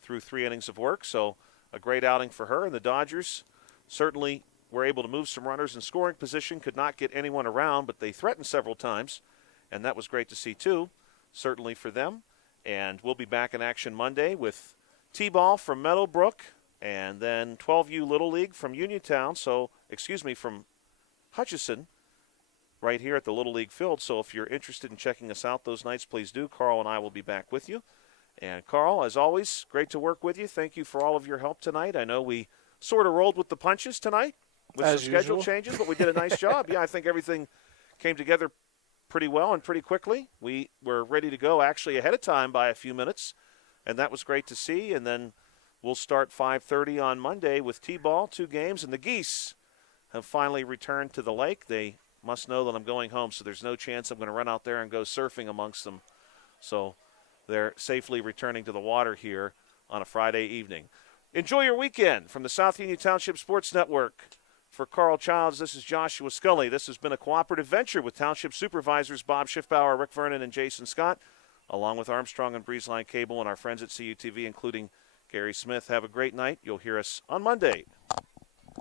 through 3 innings of work. So a great outing for her. And the Dodgers certainly were able to move some runners in scoring position, could not get anyone around, but they threatened several times, and that was great to see too, certainly for them. And we'll be back in action Monday with T-ball from Meadowbrook, and then 12U Little League from Uniontown, from Hutchison, right here at the Little League field. So if you're interested in checking us out those nights, please do. Carl and I will be back with you. And Carl, as always, great to work with you. Thank you for all of your help tonight. I know we sort of rolled with the punches tonight with some schedule changes, but we did a nice job. Yeah, I think everything came together pretty well and pretty quickly. We were ready to go actually ahead of time by a few minutes, and that was great to see. And then we'll start 5:30 on Monday with T-ball, 2 games, and the Geese have finally returned to the lake. They must know that I'm going home, so there's no chance I'm going to run out there and go surfing amongst them. So they're safely returning to the water here on a Friday evening. Enjoy your weekend from the South Union Township Sports Network. For Carl Childs, this is Joshua Scully. This has been a cooperative venture with Township Supervisors Bob Schiffbauer, Rick Vernon, and Jason Scott, along with Armstrong and Breezeline Cable and our friends at CUTV, including Gary Smith. Have a great night. You'll hear us on Monday. All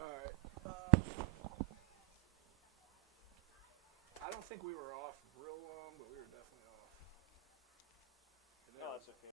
right. I don't think we were off real long, but we were definitely off. No, that's okay.